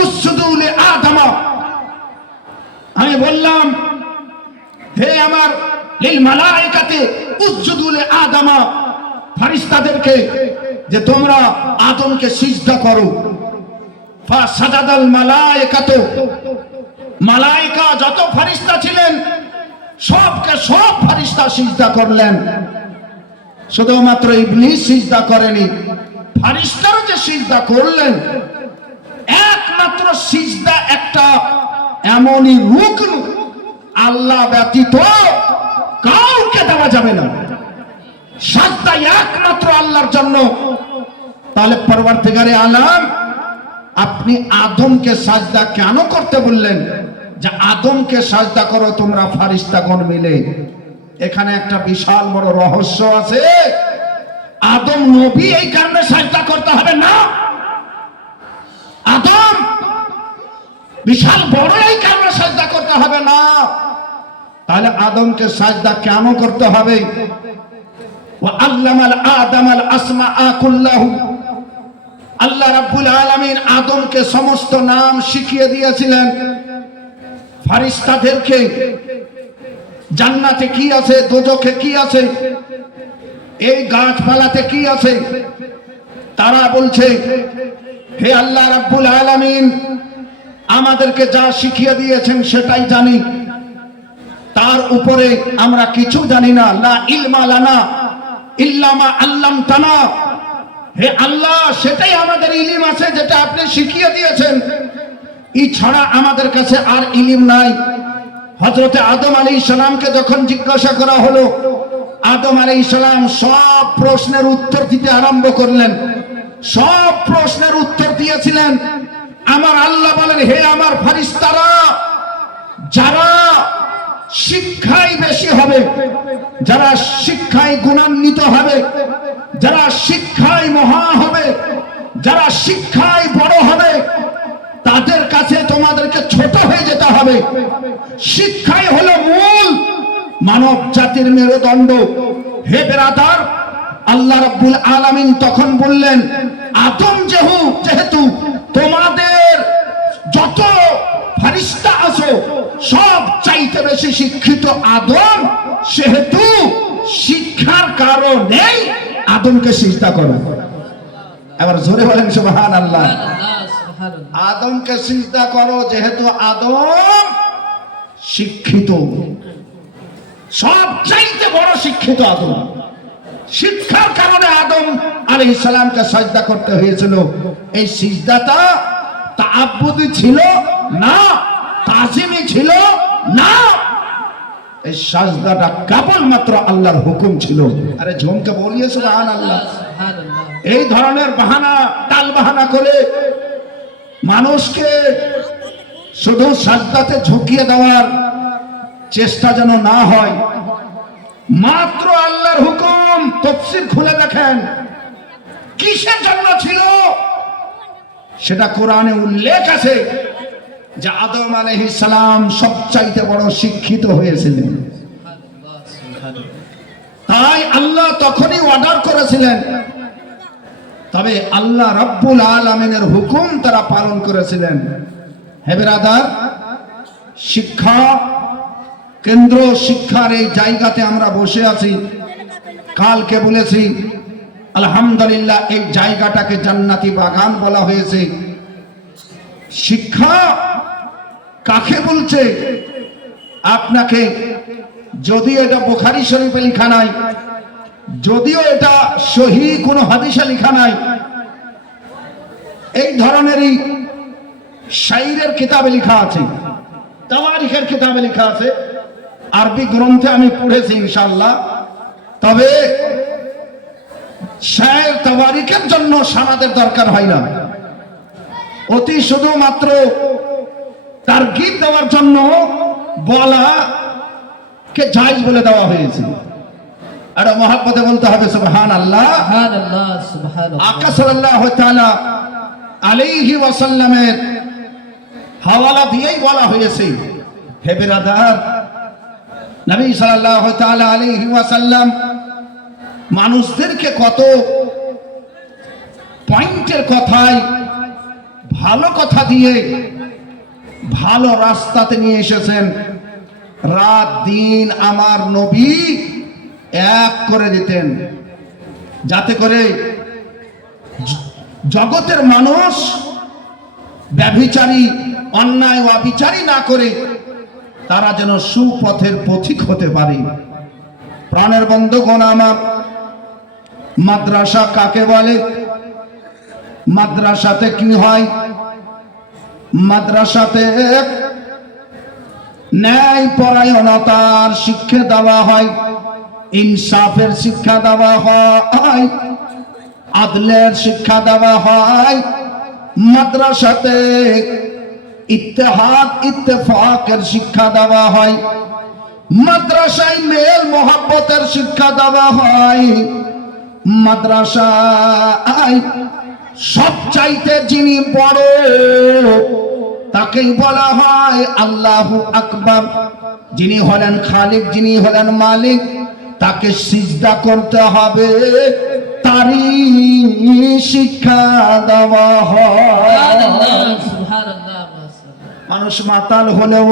উসজুদু লিআদম। আমি বললাম, হে আমার লিল মালায়েকাতি উসজুদু লিআদম, ফেরেশতাদেরকে যে তোমরা আদমকে সিজদা করো। ফাসাদাদাল মালায়েকাতু, মালায়েকা যত ফেরেশতা ছিলেন সব ফেরেশতা সিজদা করলেন। শুধুমাত্র ইবলিস সিজদা করেনি, ফেরেশতারা যে সিজদা করলেন। একমাত্র সিজদা একটা এমনই রুকন, আল্লাহ ব্যতীত কাউকে দেওয়া যাবে না। সাজদা একমাত্র আল্লাহর জন্য। তাহলে পরবর্তীকারে আলাম, আপনি আদমকে সাজদা কেন করতে বললেন? যে আদমকে সাজদা করো তোমরা ফেরেশতাগণ মিলে। এখানে একটা বিশাল বড় রহস্য আছে। আদম নবী এই কারণে সাজদা করতে হবে না। আদম বিশাল বড় এই কারণে সাজদা করতে হবে না। তাহলে আদমকে সাজদা কেন করতে হবে? ওয়া আল্লামাল আদামাল আসমাআ কুল্লাহু, আল্লাহ রাব্বুল আলামিন আদমকে সমস্ত নাম শিখিয়ে দিয়েছিলেন। ফেরেশতাদেরকে জান্নাতে কি আছে, দোজখে কি আছে, এই গাছপালাতে কি আছে? তারা বলছে, হে আল্লাহ রাব্বুল আলামিন, আমাদেরকে যা শিখিয়ে দিয়েছেন সেটাই জানি, তার উপরে আমরা কিছু জানি না। লা ইলমা লানা ইল্লা মা আল্লামতানা। হে আল্লাহ, সেটাই আমাদের ইলম আছে যেটা আপনি শিখিয়ে দিয়েছেন, এছাড়া আমাদের কাছে আর ইলম নাই। হযরতে আদম আলাইহিস সালামকে যখন জিজ্ঞাসা করা হলো, আদম আলাইহিস সালাম সব প্রশ্নের উত্তর দিতে আরম্ভ করলেন। সব প্রশ্নের উত্তর দিয়েছিলেন। আমার আল্লাহ বলেন, হে আমার ফেরেশতারা, যারা শিক্ষায় বেশি হবে, যারা শিক্ষায় গুণান্বিত হবে, যারা শিক্ষায় মহা হবে, যারা শিক্ষায় বড় হবে, তাদের কাছে তোমাদেরকে ছোট হয়ে যেতে হবে। শিক্ষাই হলো মূল মানব জাতির মেরুদণ্ড। হে বেরাদার, আল্লাহ রাব্বুল আলামিন তখন বললেন, আদম যেহেতু তোমাদের যত ফেরেশতা আছো সব চাইতে বেশি শিক্ষিত আদম, সেহেতু শিক্ষার কারণেই আদমকে সিজদা করো। এবার জোরে বলেন সুবহানাল্লাহ। আদমকে সিজদা করো যেহেতু আদম শিক্ষিত, সব চাইতে বড় শিক্ষিত আদম। শিক্ষার কারণে আদম আলাইহিস সালামকে সিজদা করতে হয়েছিল। এই সিজদাটা তাআব্বুদি ছিল না, তাজিমি ছিল না। এই সাজদাটা কেবলমাত্র আল্লাহর হুকুম ছিল। আরে ঝুমকে বলিয়ে সুবহানাল্লাহ। এই ধরনের বাহানা, টাল বাহানা করে মানুষকে শুধু সাজদাতে ঝুঁকিয়ে দেওয়ার চেষ্টা যেন না হয়। মাত্র আল্লাহর হুকুম। তাফসীর খুলে দেখেন কিসের জন্য ছিল, সেটা কোরআনে উল্লেখ আছে যে আদম আলাইহিস সালাম সবচাইতে বড় শিক্ষিত হয়েছিলেন। তাই আল্লাহ তখনই অর্ডার করেছিলেন, তবে আল্লাহ রাব্বুল আলামিনের হুকুম তারা পালন করেছিলেন। হে বিরাদার, শিক্ষা কেন্দ্র, শিক্ষার এই জায়গাতে আমরা বসে আছি। কালকে বলেছি আলহামদুলিল্লাহ, এই জায়গাটাকে জান্নাতি বাগান বলা হয়েছে। শিক্ষা কাকে বলছে? আপনাকে, যদিও এটা বুখারী শরীফে লেখা নাই, যদিও এটা সহিহ কোনো হাদিসে লেখা নাই, এই ধরনেরই শাইরের কিতাবে লেখা আছে, তাওয়ারিখের কিতাবে লেখা আছে। আরবি গ্রন্থে আমি পড়েছি ইনশাআল্লাহ। তবে শায়ের তাওয়ারিখের জন্য সনদের দরকার হয় না, অতি শুধুমাত্র তারগীব দেওয়ার জন্য বলা কে জায়েজ বলে দেওয়া হয়েছে। আর মহব্বতে বলতে হবে সুবহানাল্লাহ, সুবহানাল্লাহ, সুবহানাল্লাহ। আকা সাল্লাল্লাহু তাআলা আলাইহি ওয়াসাল্লামের হাওয়ালা দিয়েই বলা হয়েছে। হে বিরাদার, নবী সাল্লাল্লাহু তাআলা আলাইহি ওয়াসাল্লাম মানুষদেরকে কত পয়েন্টের কথায়, ভালো কথা দিয়ে ভালো রাস্তাতে নিয়ে এসেছেন। রাত দিন আমার নবী এক করে দিতেন, যাতে করে জগতের মানুষ ব্যভিচারী, অন্যায় অবিচারী না করে তারা যেন সুপথের পথিক হতে পারে। প্রাণের বন্ধুগণ আমার, মাদ্রাসা কাকে বলে? মাদ্রাসাতে কি হয়? মাদ্রাসাতে ন্যায় পরায়ণতার শিক্ষা দেওয়া হয়, ইনসাফের শিক্ষা দেওয়া হয়, আদলের শিক্ষা দেওয়া হয়। মাদ্রাসাতে ইত্তেহাদ ইত্তেফাকের শিক্ষা দেওয়া হয়। মাদ্রাসায় মেল মোহাব্বতের শিক্ষা দেওয়া হয়। মাদ্রাসায় সবচাইতে যিনি বড় তাকেই বলা হয় আল্লাহু আকবার। যিনি হলেন খালিক, যিনি হলেন মালিক, তাকে সিজদা করতে হবে, তারই শিক্ষা দেওয়া হয়। মানুষ মাতাল হলেও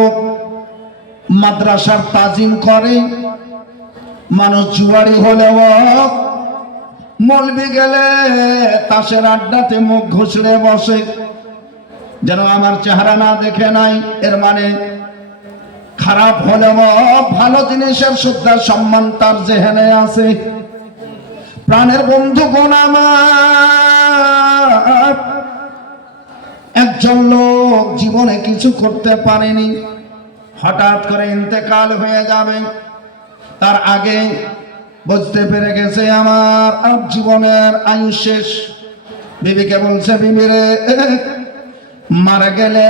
মাদ্রাসার তাজিম করে, মানুষ জুয়ারি হলেও মলবি গেলে তাসের আড্ডাতে মুখ ঘুষড়ে বসে, যেন আমার চেহারা না দেখে নাই। এর মানে খারাপ হলেও ভালো জিনিসের শ্রদ্ধা সম্মান তার জেহেনে আছে। প্রাণের বন্ধুগণ আমার, একজন লোক জীবনে কিছু করতে পারেনি, হঠাৎ করে ইন্তেকাল হয়ে যাবে। তার আগে বুঝতে পেরে গেছে আমার আর জীবনের আয়ু শেষ। বিবিকে বলছে, বিবি রে, মারা গেলে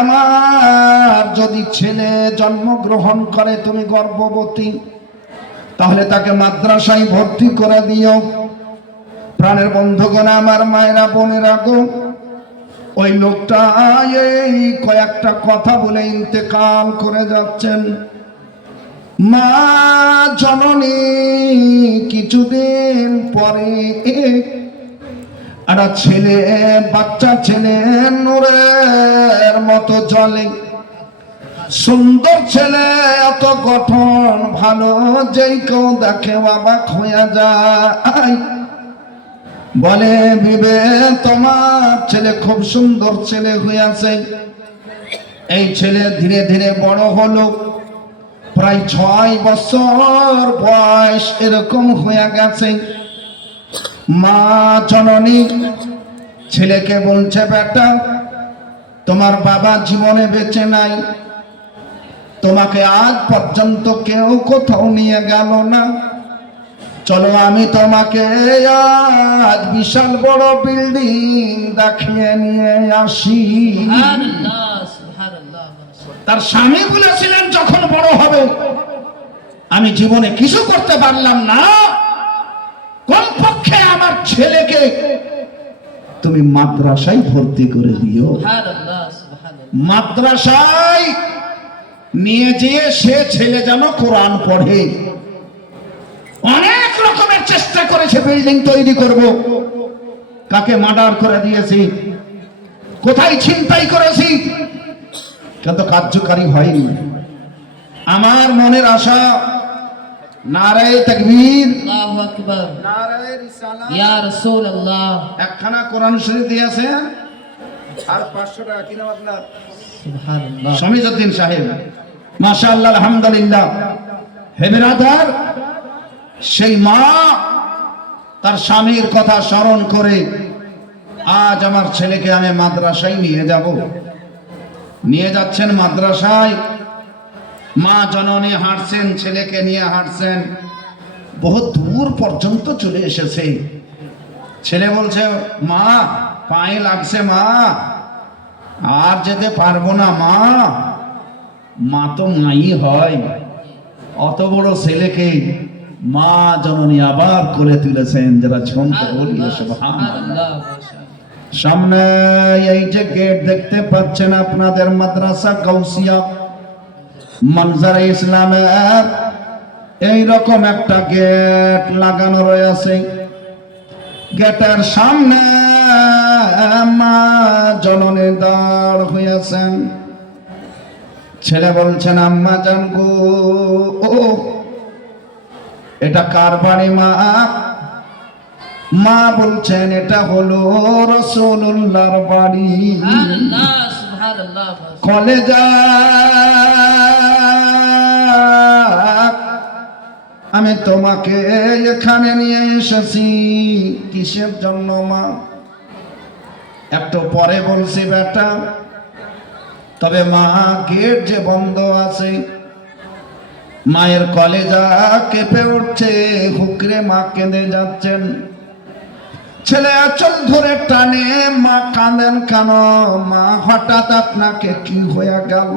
আমার যদি ছেলে জন্মগ্রহণ করে, তুমি গর্ভবতী, তাহলে তাকে মাদ্রাসায় ভর্তি করে দিও। প্রাণের বন্ধুগণ আমার, মায়েরা বোনেরা গো, ওই লোকটা এই কয়েকটা কথা বলে ইন্তেকাল করে যাচ্ছেন। মা জননী কিছুদিন পরে একটা ছেলে, বাচ্চা ছেলে, নূরের মতো জ্বলে, সুন্দর ছেলে, এত গঠন ভালো, যেই কেউ দেখে অবাক হয়ে যায়। বলে, বিবে, তোমার ছেলে খুব সুন্দর ছেলে হইয়াছে। এই ছেলে ধীরে ধীরে বড় হলো, প্রায় 6 বছর বয়স এরকম হয়ে গেছে। মা জননী ছেলেকে বলছে, বেটা, তোমার বাবা জীবনে বেঁচে নাই, তোমাকে আজ পর্যন্ত কেউ কোথাও নিয়ে গেল না, চলো আমি তোমাকে আজ বিশাল বড় বিল্ডিং দেখিয়ে নিয়ে আসি। তার স্বামী বলেছিলেন, যখন বড় হবে, আমি জীবনে কিছু করতে পারলাম না, কমপক্ষে আমার ছেলেকে তুমি মাদ্রাসায় ভর্তি করে দিও। মাদ্রাসায় নিয়ে যেয়ে সে ছেলে যেন কোরআন পড়ে। অনেক রকমের চেষ্টা করেছে, বিল্ডিং তৈরি করব, কাকে মার্ডার করে দিয়েছি, কোথায় ছিনতাই করেছি, কিন্তু কার্যকারী হয়নি। আমার মনের আশা, নারায়ে তাকবীর, আল্লাহু আকবার, নারায়ে রিসালাত, ইয়া রাসূলুল্লাহ। একখানা কোরআন শরীফ দিয়েছেন, আর 500 টাকা কি নাম আপনার? সুবহানাল্লাহ। শমীজউদ্দিন সাহেব, মাশাআল্লাহ, আলহামদুলিল্লাহ। হে বিরাদার, সেই মা তার স্বামীর কথা স্মরণ করে, আজ আমার ছেলেকে আমি মাদ্রাসায় নিয়ে যাব। নিয়ে যাচ্ছেন মাদ্রাসায়, মা জননী হাঁটছেন, ছেলেকে নিয়ে হাঁটছেন, বহু দূর পর্যন্ত চলে এসেছে। ছেলে বলছে, মা পায়ে লাগছে, মা আর যেতে পারবো না। মা, মা তো মাই হয়। অত বড় ছেলেকে মা জননী আবার করে তুলেছেন, যারা ঝুমকে বলি সুবহানাল্লাহ। সামনে এই যে গেট দেখতে পাচ্ছেন আপনাদের, মাদ্রাসা গাউসিয়া মনজারে ইসলামের এইরকম একটা গেট লাগানো রয়েছে। গেটের সামনে মা জননী দাঁড় হয়েছেন। ছেলে বলছেন, আম্মা জান গো, ও এটা কার বাড়ি মা? মা বলছেন, এটা হলো রাসূলুল্লাহর বাড়ি। সুবহানাল্লাহ, সুবহানাল্লাহ। কলেজা, আমি তোমাকে এখানে নিয়ে এসেছি কিসের জন্য মা? একটু পরে বলছি বেটা, তবে মা গেট যে বন্ধ আছে। মায়ের কলেজা কেঁপে উঠছে, হুকরে মা কেঁদে যাচ্ছেন। ছেলে আঁচল ধরে টানে, মা কাঁদেন কেন? মা হঠাৎ আপনাকে কি হয়ে গেল?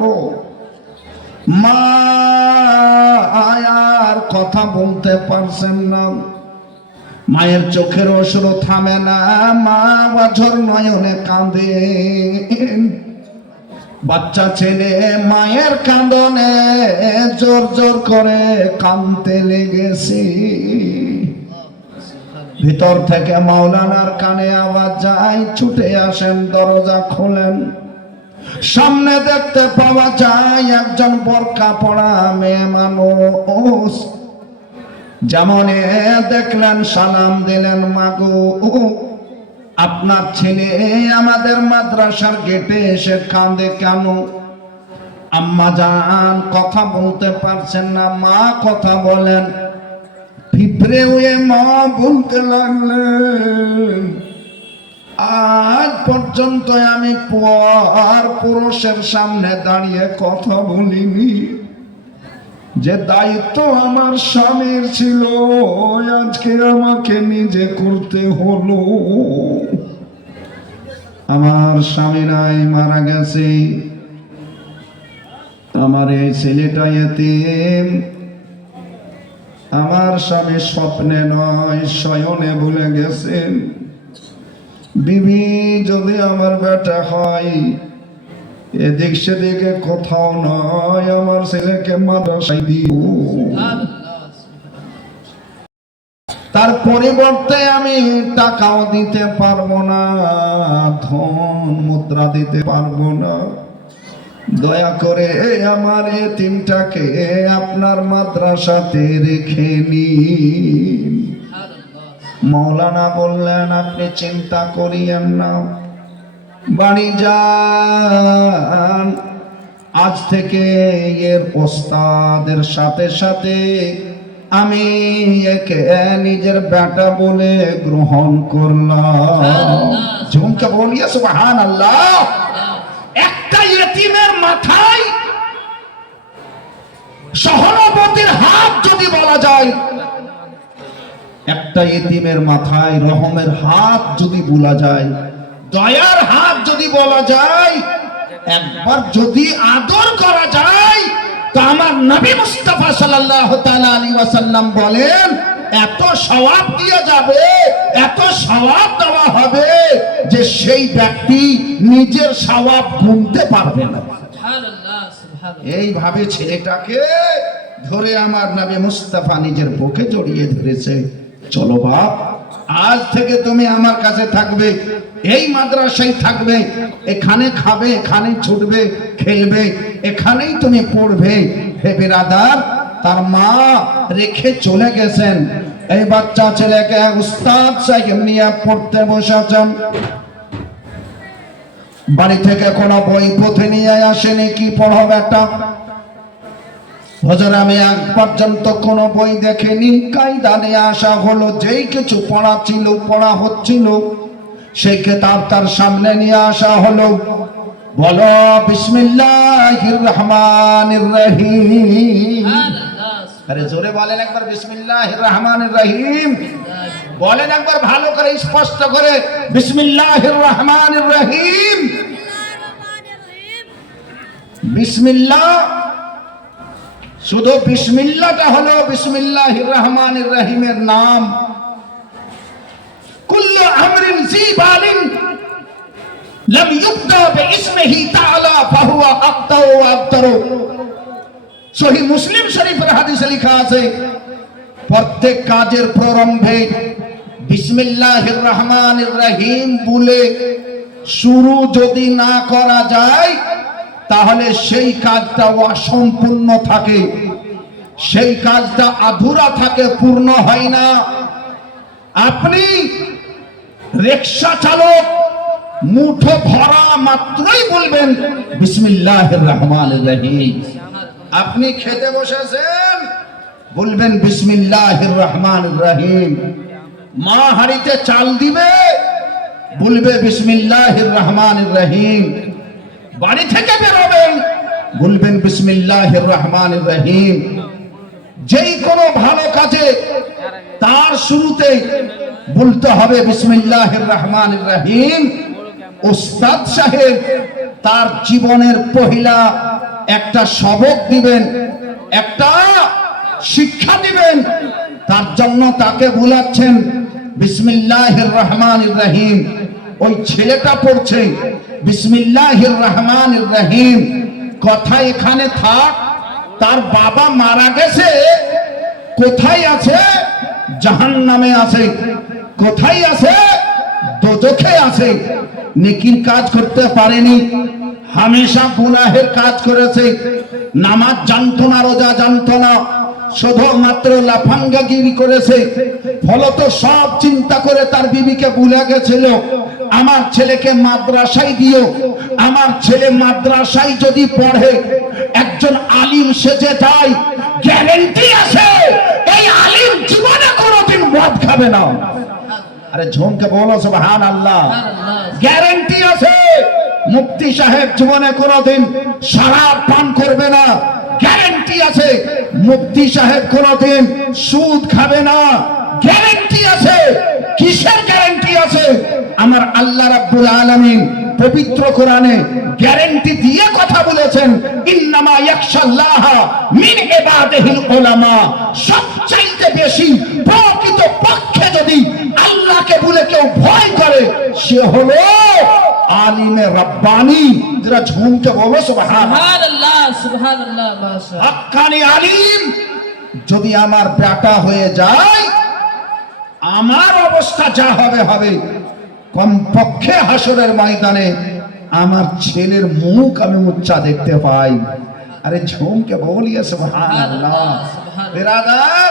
মা আর কথা বলতে পারছেন না। মায়ের চোখের অশ্রু থামে না, মা বাঝর নয়নে কাঁদে। বাচ্চা ছেলে মায়ের কাঁদনে জোর জোর করে কাঁদতে লেগেছে। ভিতর থেকে মাওলানার কানে আওয়াজ যায়, ছুটে আসেন, দরজা খোলেন। সামনে দেখতে পাওয়া যায় একজন বোরকা পরা মেয়ে মানুষ। যেমন দেখলেন সালাম দিলেন, মাগো আপনার ছেলে আমাদের মাদ্রাসার গেটে এসে কাঁদে কেন? আম্মা জান কথা বলতে পারছেন না, মা কথা বলেন। ফিফরে হয়ে মা বলতে লাগলেন, আজ পর্যন্ত আমি পর পুরুষের সামনে দাঁড়িয়ে কথা বলিনি। যে দায়িত্ব আমার স্বামীর ছিল আজকে আমাকে নিজে করতে হলো। আমার স্বামী নাই, মারা গেছে। আমার এই ছেলেটা এতিম। আমার স্বামী স্বপ্নে নয় শয়নে ভুলে গেছেন। বিবি যদি আমার বেটা হয়, এদিক সেদিকে কোথাও নয়, আমার ছেলেকে মাদ্রাসায় দিও। তার পরিবর্তে আমি টাকাও দিতে পারবো না, ধন মুদ্রা দিতে পারবো না। দয়া করে আমার এতিমটাকে আপনার মাদ্রাসাতে রেখে নিন। মৌলানা বললেন, আপনি চিন্তা করিয়েন না, বাড়ি যান। আজ থেকে এর ওস্তাদের সাথে সাথে আমি একে নিজের বেটা বলে গ্রহণ করলাম। ঝুমকে বলিয়ে সুবহানাল্লাহ। একটা ইতিমের মাথায় সহানুভূতির হাত যদি বলা যায়, একটা ইতিমের মাথায় রহমের হাত যদি বলা যায়, দয়ার হাত যদি বলা যায়, একবার যদি আদর করা যায়, তো আমার নবী মুস্তাফা সাল্লাল্লাহু তাআলা আলাইহি ওয়াসাল্লাম বলেন, এত সওয়াব দিয়ে যাবে, এত সওয়াব দেওয়া হবে যে সেই ব্যক্তি নিজের সওয়াব গুনতে পারবে না। সুবহানাল্লাহ, সুবহানাল্লাহ। এইভাবে ছেলেটাকে ধরে আমার নবী মুস্তাফা নিজের বুকে জড়িয়ে ধরেছে। চলো বাপ, আজ থেকে তুমি আমার কাছে থাকবে, এই মাদ্রাসায় থাকবে, এখানে খাবে, এখানে ছুটবে, খেলবে, এখানেই তুমি পড়বে। হে বিরাদার, তার মা রেখে চলে গেছেন। এই বাচ্চা ছেলেকে উস্তাদ সাহেব নিয়ে পড়তে বসেছেন। বাড়ি থেকে কোনো বই পথে নিয়ে আসেনি, কি পড়ো বেটা? হুজুর আমি আজ পর্যন্ত কোনো বই দেখিনি। কায়দা নিয়ে আসা হলো, যেই কিছু পড়া ছিল, পড়া হচ্ছিল, সেই কিতাব তার সামনে নিয়ে আসা হলো। বলো বিসমিল্লাহির রহমানির রহিম। আরে জোরে বলেন একবার, বিসমিল্লাহির রহমানির রহিম বলেন একবার, ভালো করে স্পষ্ট করে, বিসমিল্লাহির রহমানির রহিম। বিসমিল্লাহ, শুধু বিসমিল্লাহটা হলো বিসমিল্লাহির রহমানির রহিমের নাম। কুল্লু আমরিন জিবালিন লাম ইউবদা বিইসমিহি তাআলা ফাহুয়া আক্তাউ ওয়া আক্তারু। সহিহ মুসলিম শরীফের হাদিসে লেখা আছে, প্রত্যেক কাজের প্রারম্ভে বিসমিল্লাহির রহমানির রহিম বলে শুরু যদি না করা যায়, তাহলে সেই কাজটা অসম্পূর্ণ থাকে, সেই কাজটা আধুরা থাকে, পূর্ণ হয় না। আপনি রিকশা চালক মুঠো ভরা মাত্রই বলবেন বিসমিল্লাহির রহমানির রহিম। আপনি খেতে বসেছেন, বলবেন বিসমিল্লাহির রহমানির রহিম। মা হাড়িতে চাল দিবে, বলবে বিসমিল্লাহির রহমানির রহিম। বাড়ি থেকে বেরোবেন, বলবেন বিসমিল্লাহির রহমানির রহিম। যেই কোনো ভালো কাজে তার শুরুতে বলতে হবে বিসমিল্লাহির রহমানির রহিম। উস্তাদ সাহেব তার জীবনের পহিলা একটা সবক দিবেন, একটা শিক্ষা দিবেন, তার জন্য তাকে বলাচ্ছেন বিসমিল্লাহির রহমানির রহিম। ওই ছেলেটা পড়ছে বিসমিল্লাহির রহমানির রহিম। কথা এখানে থাক, তার বাবা মারা গেছে, কোথায় আছে? জাহান্নামে আছে। কোথায় আছে? দোজখে আছে। নেকির কাজ করতে পারেনি, হামেশা গুনাহের কাজ করেছে। নামাজ জানতো না, রোজা জানতো না, শুধুমাত্র লাফাঙ্গাগিরি করেছে, ফলত সব চিন্তা করে তার বিবিকে ভুলে গেছিল আমার ছেলেকে মাদ্রাসায় দিও, আমার ছেলে মাদ্রাসায় যদি পড়ে একজন আলিম সেজে যায়, গ্যারান্টি আছে এই আলিম জীবনে কোনোদিন মদ খাবে না। আরে ঝুমকে বলো সুবহানাল্লাহ। গ্যারান্টি আছে মুফতি সাহেব জীবনে কোনোদিন শরাব পান করবে না, গ্যারান্টি আছে মুফতি সাহেব কোনোদিন সুদ খাবে না, গ্যারান্টি আছে। কিসের গ্যারান্টি আছে? আমার আল্লাহ রাব্বুল আলামিন পবিত্র কোরআনে গ্যারান্টি দিয়ে কথা বলেছেন, ইন্নামা ইয়াখশাল্লাহ মিন ইবাদিহিল উলামা। সবচাইতে বেশি প্রকৃত পক্ষে যদি আল্লাহকে বলে কেউ ভয় করে সে হলো আলিমে রব্বানি, যারা ঝুমকে বলো সুবহানাল্লাহ। সুবহানাল্লাহ, মাশাআল্লাহ। হক্কানি আলিম যদি আমার বেটা হয়ে যায়, আমার অবস্থা যা হবে হবে, কমপক্ষে হাসরের ময়দানে আমার ছেলের মুখ আমি উচ্চা দেখতে পাই। আরে ঝুমকে বলিয়ে সুবহানাল্লাহ। বিরাদার,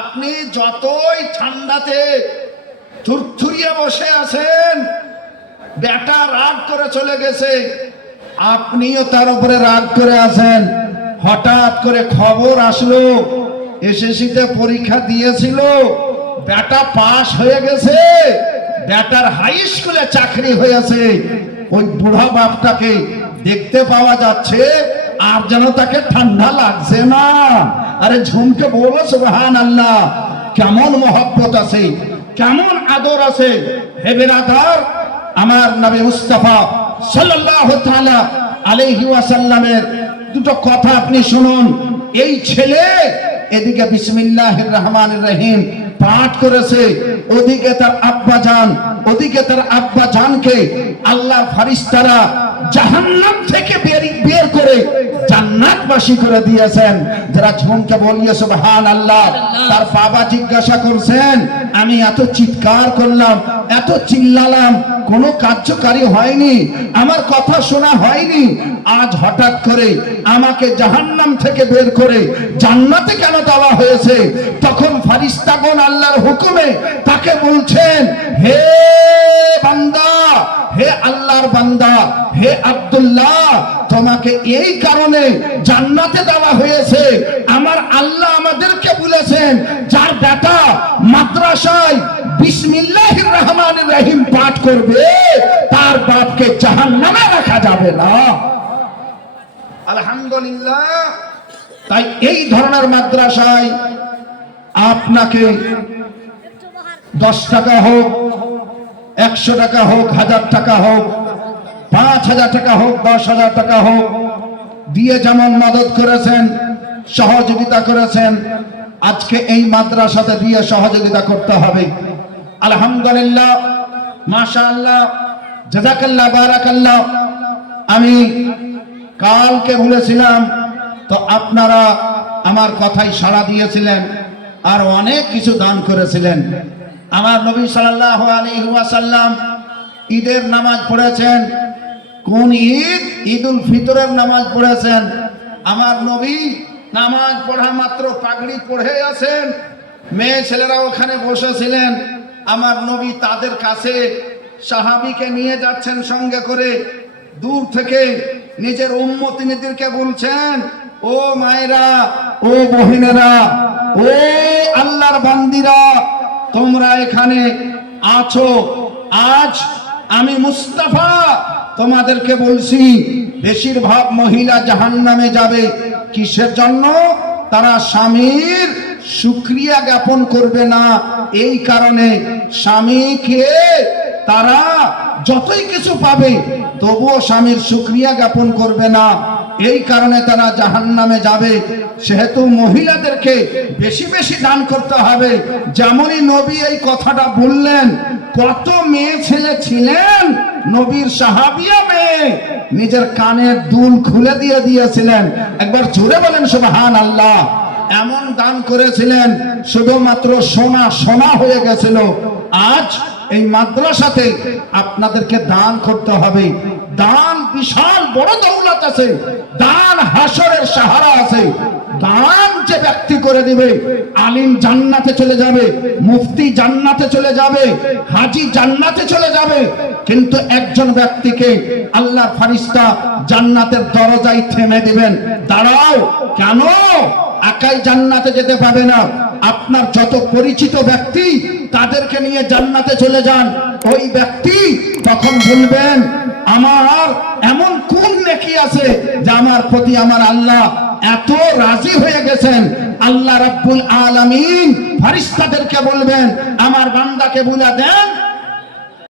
আপনি যতই ঠান্ডাতে থুরথুরিয়ে বসে আছেন, বেটা রাগ করে চলে গেছে, আপনিও তার উপরে রাগ করে আছেন। হঠাৎ করে খবর আসলো এসএসসিতে পরীক্ষা দিয়েছিল, বেটা পাস হয়ে গেছে, বেটার হাই স্কুলে চাকরি হয়েছে। ওই বুড়া বাপটাকে দেখতে পাওয়া যাচ্ছে আর যেন তাকে ঠান্ডা লাগছে না। আরে ঝুমকে বলো সুবহানাল্লাহ। কেমন মহব্বত আছে, কেমন আদর আছে। হে বিরাদার, আমার নবী মুস্তাফা সাল্লাল্লাহু তাআলা আলাইহি ওয়াসাল্লামের দুটো কথা আপনি শুনুন। এই ছেলে এদিকে বিসমিল্লাহির রহমানির রহিম পাঠ করেছে, ওদিকে তার আব্বা জান, ওদিকে তার আব্বা জানকে আল্লাহর ফেরেশতারা জাহান্নাম থেকে বের করে জান্নাতবাসী করে দিয়েছেন। যারা ঝুমকে বলিয়ে সুবহানাল্লাহ। তার বাবা জিজ্ঞাসা করছেন, আমি এত চিৎকার করলাম, এত চিল্লালাম, কোনো কার্যকারী হয়নি, আমার কথা শোনা হয়নি, আজ হঠাৎ করে আমাকে জাহান্নাম থেকে বের করে জান্নাতে কেন দেওয়া হয়েছে? তখন ফেরেশতাগণ আল্লাহর হুকুমে তাকে বলছেন, হে বান্দা, হে আল্লাহর বান্দা, হে আব্দুল্লাহ, তোমাকে এই কারণে জান্নাতে দেওয়া হয়েছে। আমার আল্লাহ আমাদেরকে বলেছেন, যার বেটা মাদ্রাসায় বিসমিল্লাহির রহমানির রহিম পাঠ করবে তার বাপকে জাহান্নামে রাখা যাবে না। আলহামদুলিল্লাহ। তাই এই ধরনের মাদ্রাসায় আপনাকে 10 টাকা হোক, 100 টাকা হোক, 1000 টাকা হোক, 5000 টাকা হোক, 10,000 টাকা হোক দিয়ে যেমন মদত করেছেন, সহযোগিতা করেছেন, আজকে এই মাদ্রাসাতে দিয়ে সহযোগিতা করতে হবে। আলহামদুলিল্লাহ, মাশাআল্লাহ, জাযাকাল্লাহ, বারাকাল্লাহ। আমি কালকে বলেছিলাম, তো আপনারা আমার কথাই সাড়া দিয়েছিলেন আর অনেক কিছু দান করেছিলেন। আমার নবী সাল্লাল্লাহু আলাইহি ওয়াসাল্লাম ঈদের নামাজ পড়েছেন। কোন ঈদ? ঈদুল ফিতরের নামাজ পড়েছেন। আমার নবী নামাজ পড়া মাত্র পাগড়ি পড়ে আছেন, মেয়ে ছেলেরা ওখানে বসেছিলেন। আমার নবী তাদের কাছে সাহাবীকে নিয়ে যাচ্ছেন সঙ্গে করে, দূর থেকে নিজের উম্মতিনীদেরকে বলছেন, ও মায়েরা, ও বহিনেরা, ও আল্লাহর বান্দিরা, তোমরা এখানে আছো। আজ আমি মুস্তাফা তোমাদেরকে বলছি, বেশিরভাগ মহিলা জাহান্নামে যাবে। কিসের জন্য? তারা স্বামীর শুকরিয়া জ্ঞাপন করবে না। এই কারণে স্বামীকে তারা যতই কিছু পাবে তবুও স্বামীর শুকরিয়া জ্ঞাপন করবে না। এই কারণে তারা জাহান্নামে যাবে। সেহেতু মহিলাদেরকে বেশি বেশি দান করতে হবে। যেমনই নবী এই কথাটা বললেন, কত মেয়ে ছেলে ছিলেন, নবীর সাহাবিয়া মেয়ে নিজের কানের দুল খুলে দিয়ে দিয়েছিলেন। একবার জোরে বলেন সুবহানাল্লাহ। এমন দান করেছিলেন, শুধুমাত্র সোনা সোনা হয়ে গেছিল। আজ এই মাদ্রাসাতে আপনাদেরকে দান করতে হবে। দান বিশাল বড় দৌলত আছে, দান হাসরের সাহারা আছে। দান যে ব্যক্তি করে দিবে, আলিম জান্নাতে চলে যাবে, মুফতি জান্নাতে চলে যাবে, হাজী জান্নাতে চলে যাবে, কিন্তু একজন ব্যক্তিকে আল্লাহর ফেরেশতা জান্নাতের দরজায় থেমে দিবেন, দাঁড়াও। কেন? একাই জান্নাতে যেতে পাবে না, আপনার যত পরিচিত ব্যক্তি তাদেরকে নিয়ে জান্নাতে চলে যান। ওই ব্যক্তি তখন বলবেন, আমার এমন কোন নেকি আছে যে আমার প্রতি আমার আল্লাহ এত রাজি হয়ে গেছেন। আল্লাহ রাব্বুল আলামিন ফেরেশতাদেরকে বলবেন, আমার বান্দাকে বলে দেন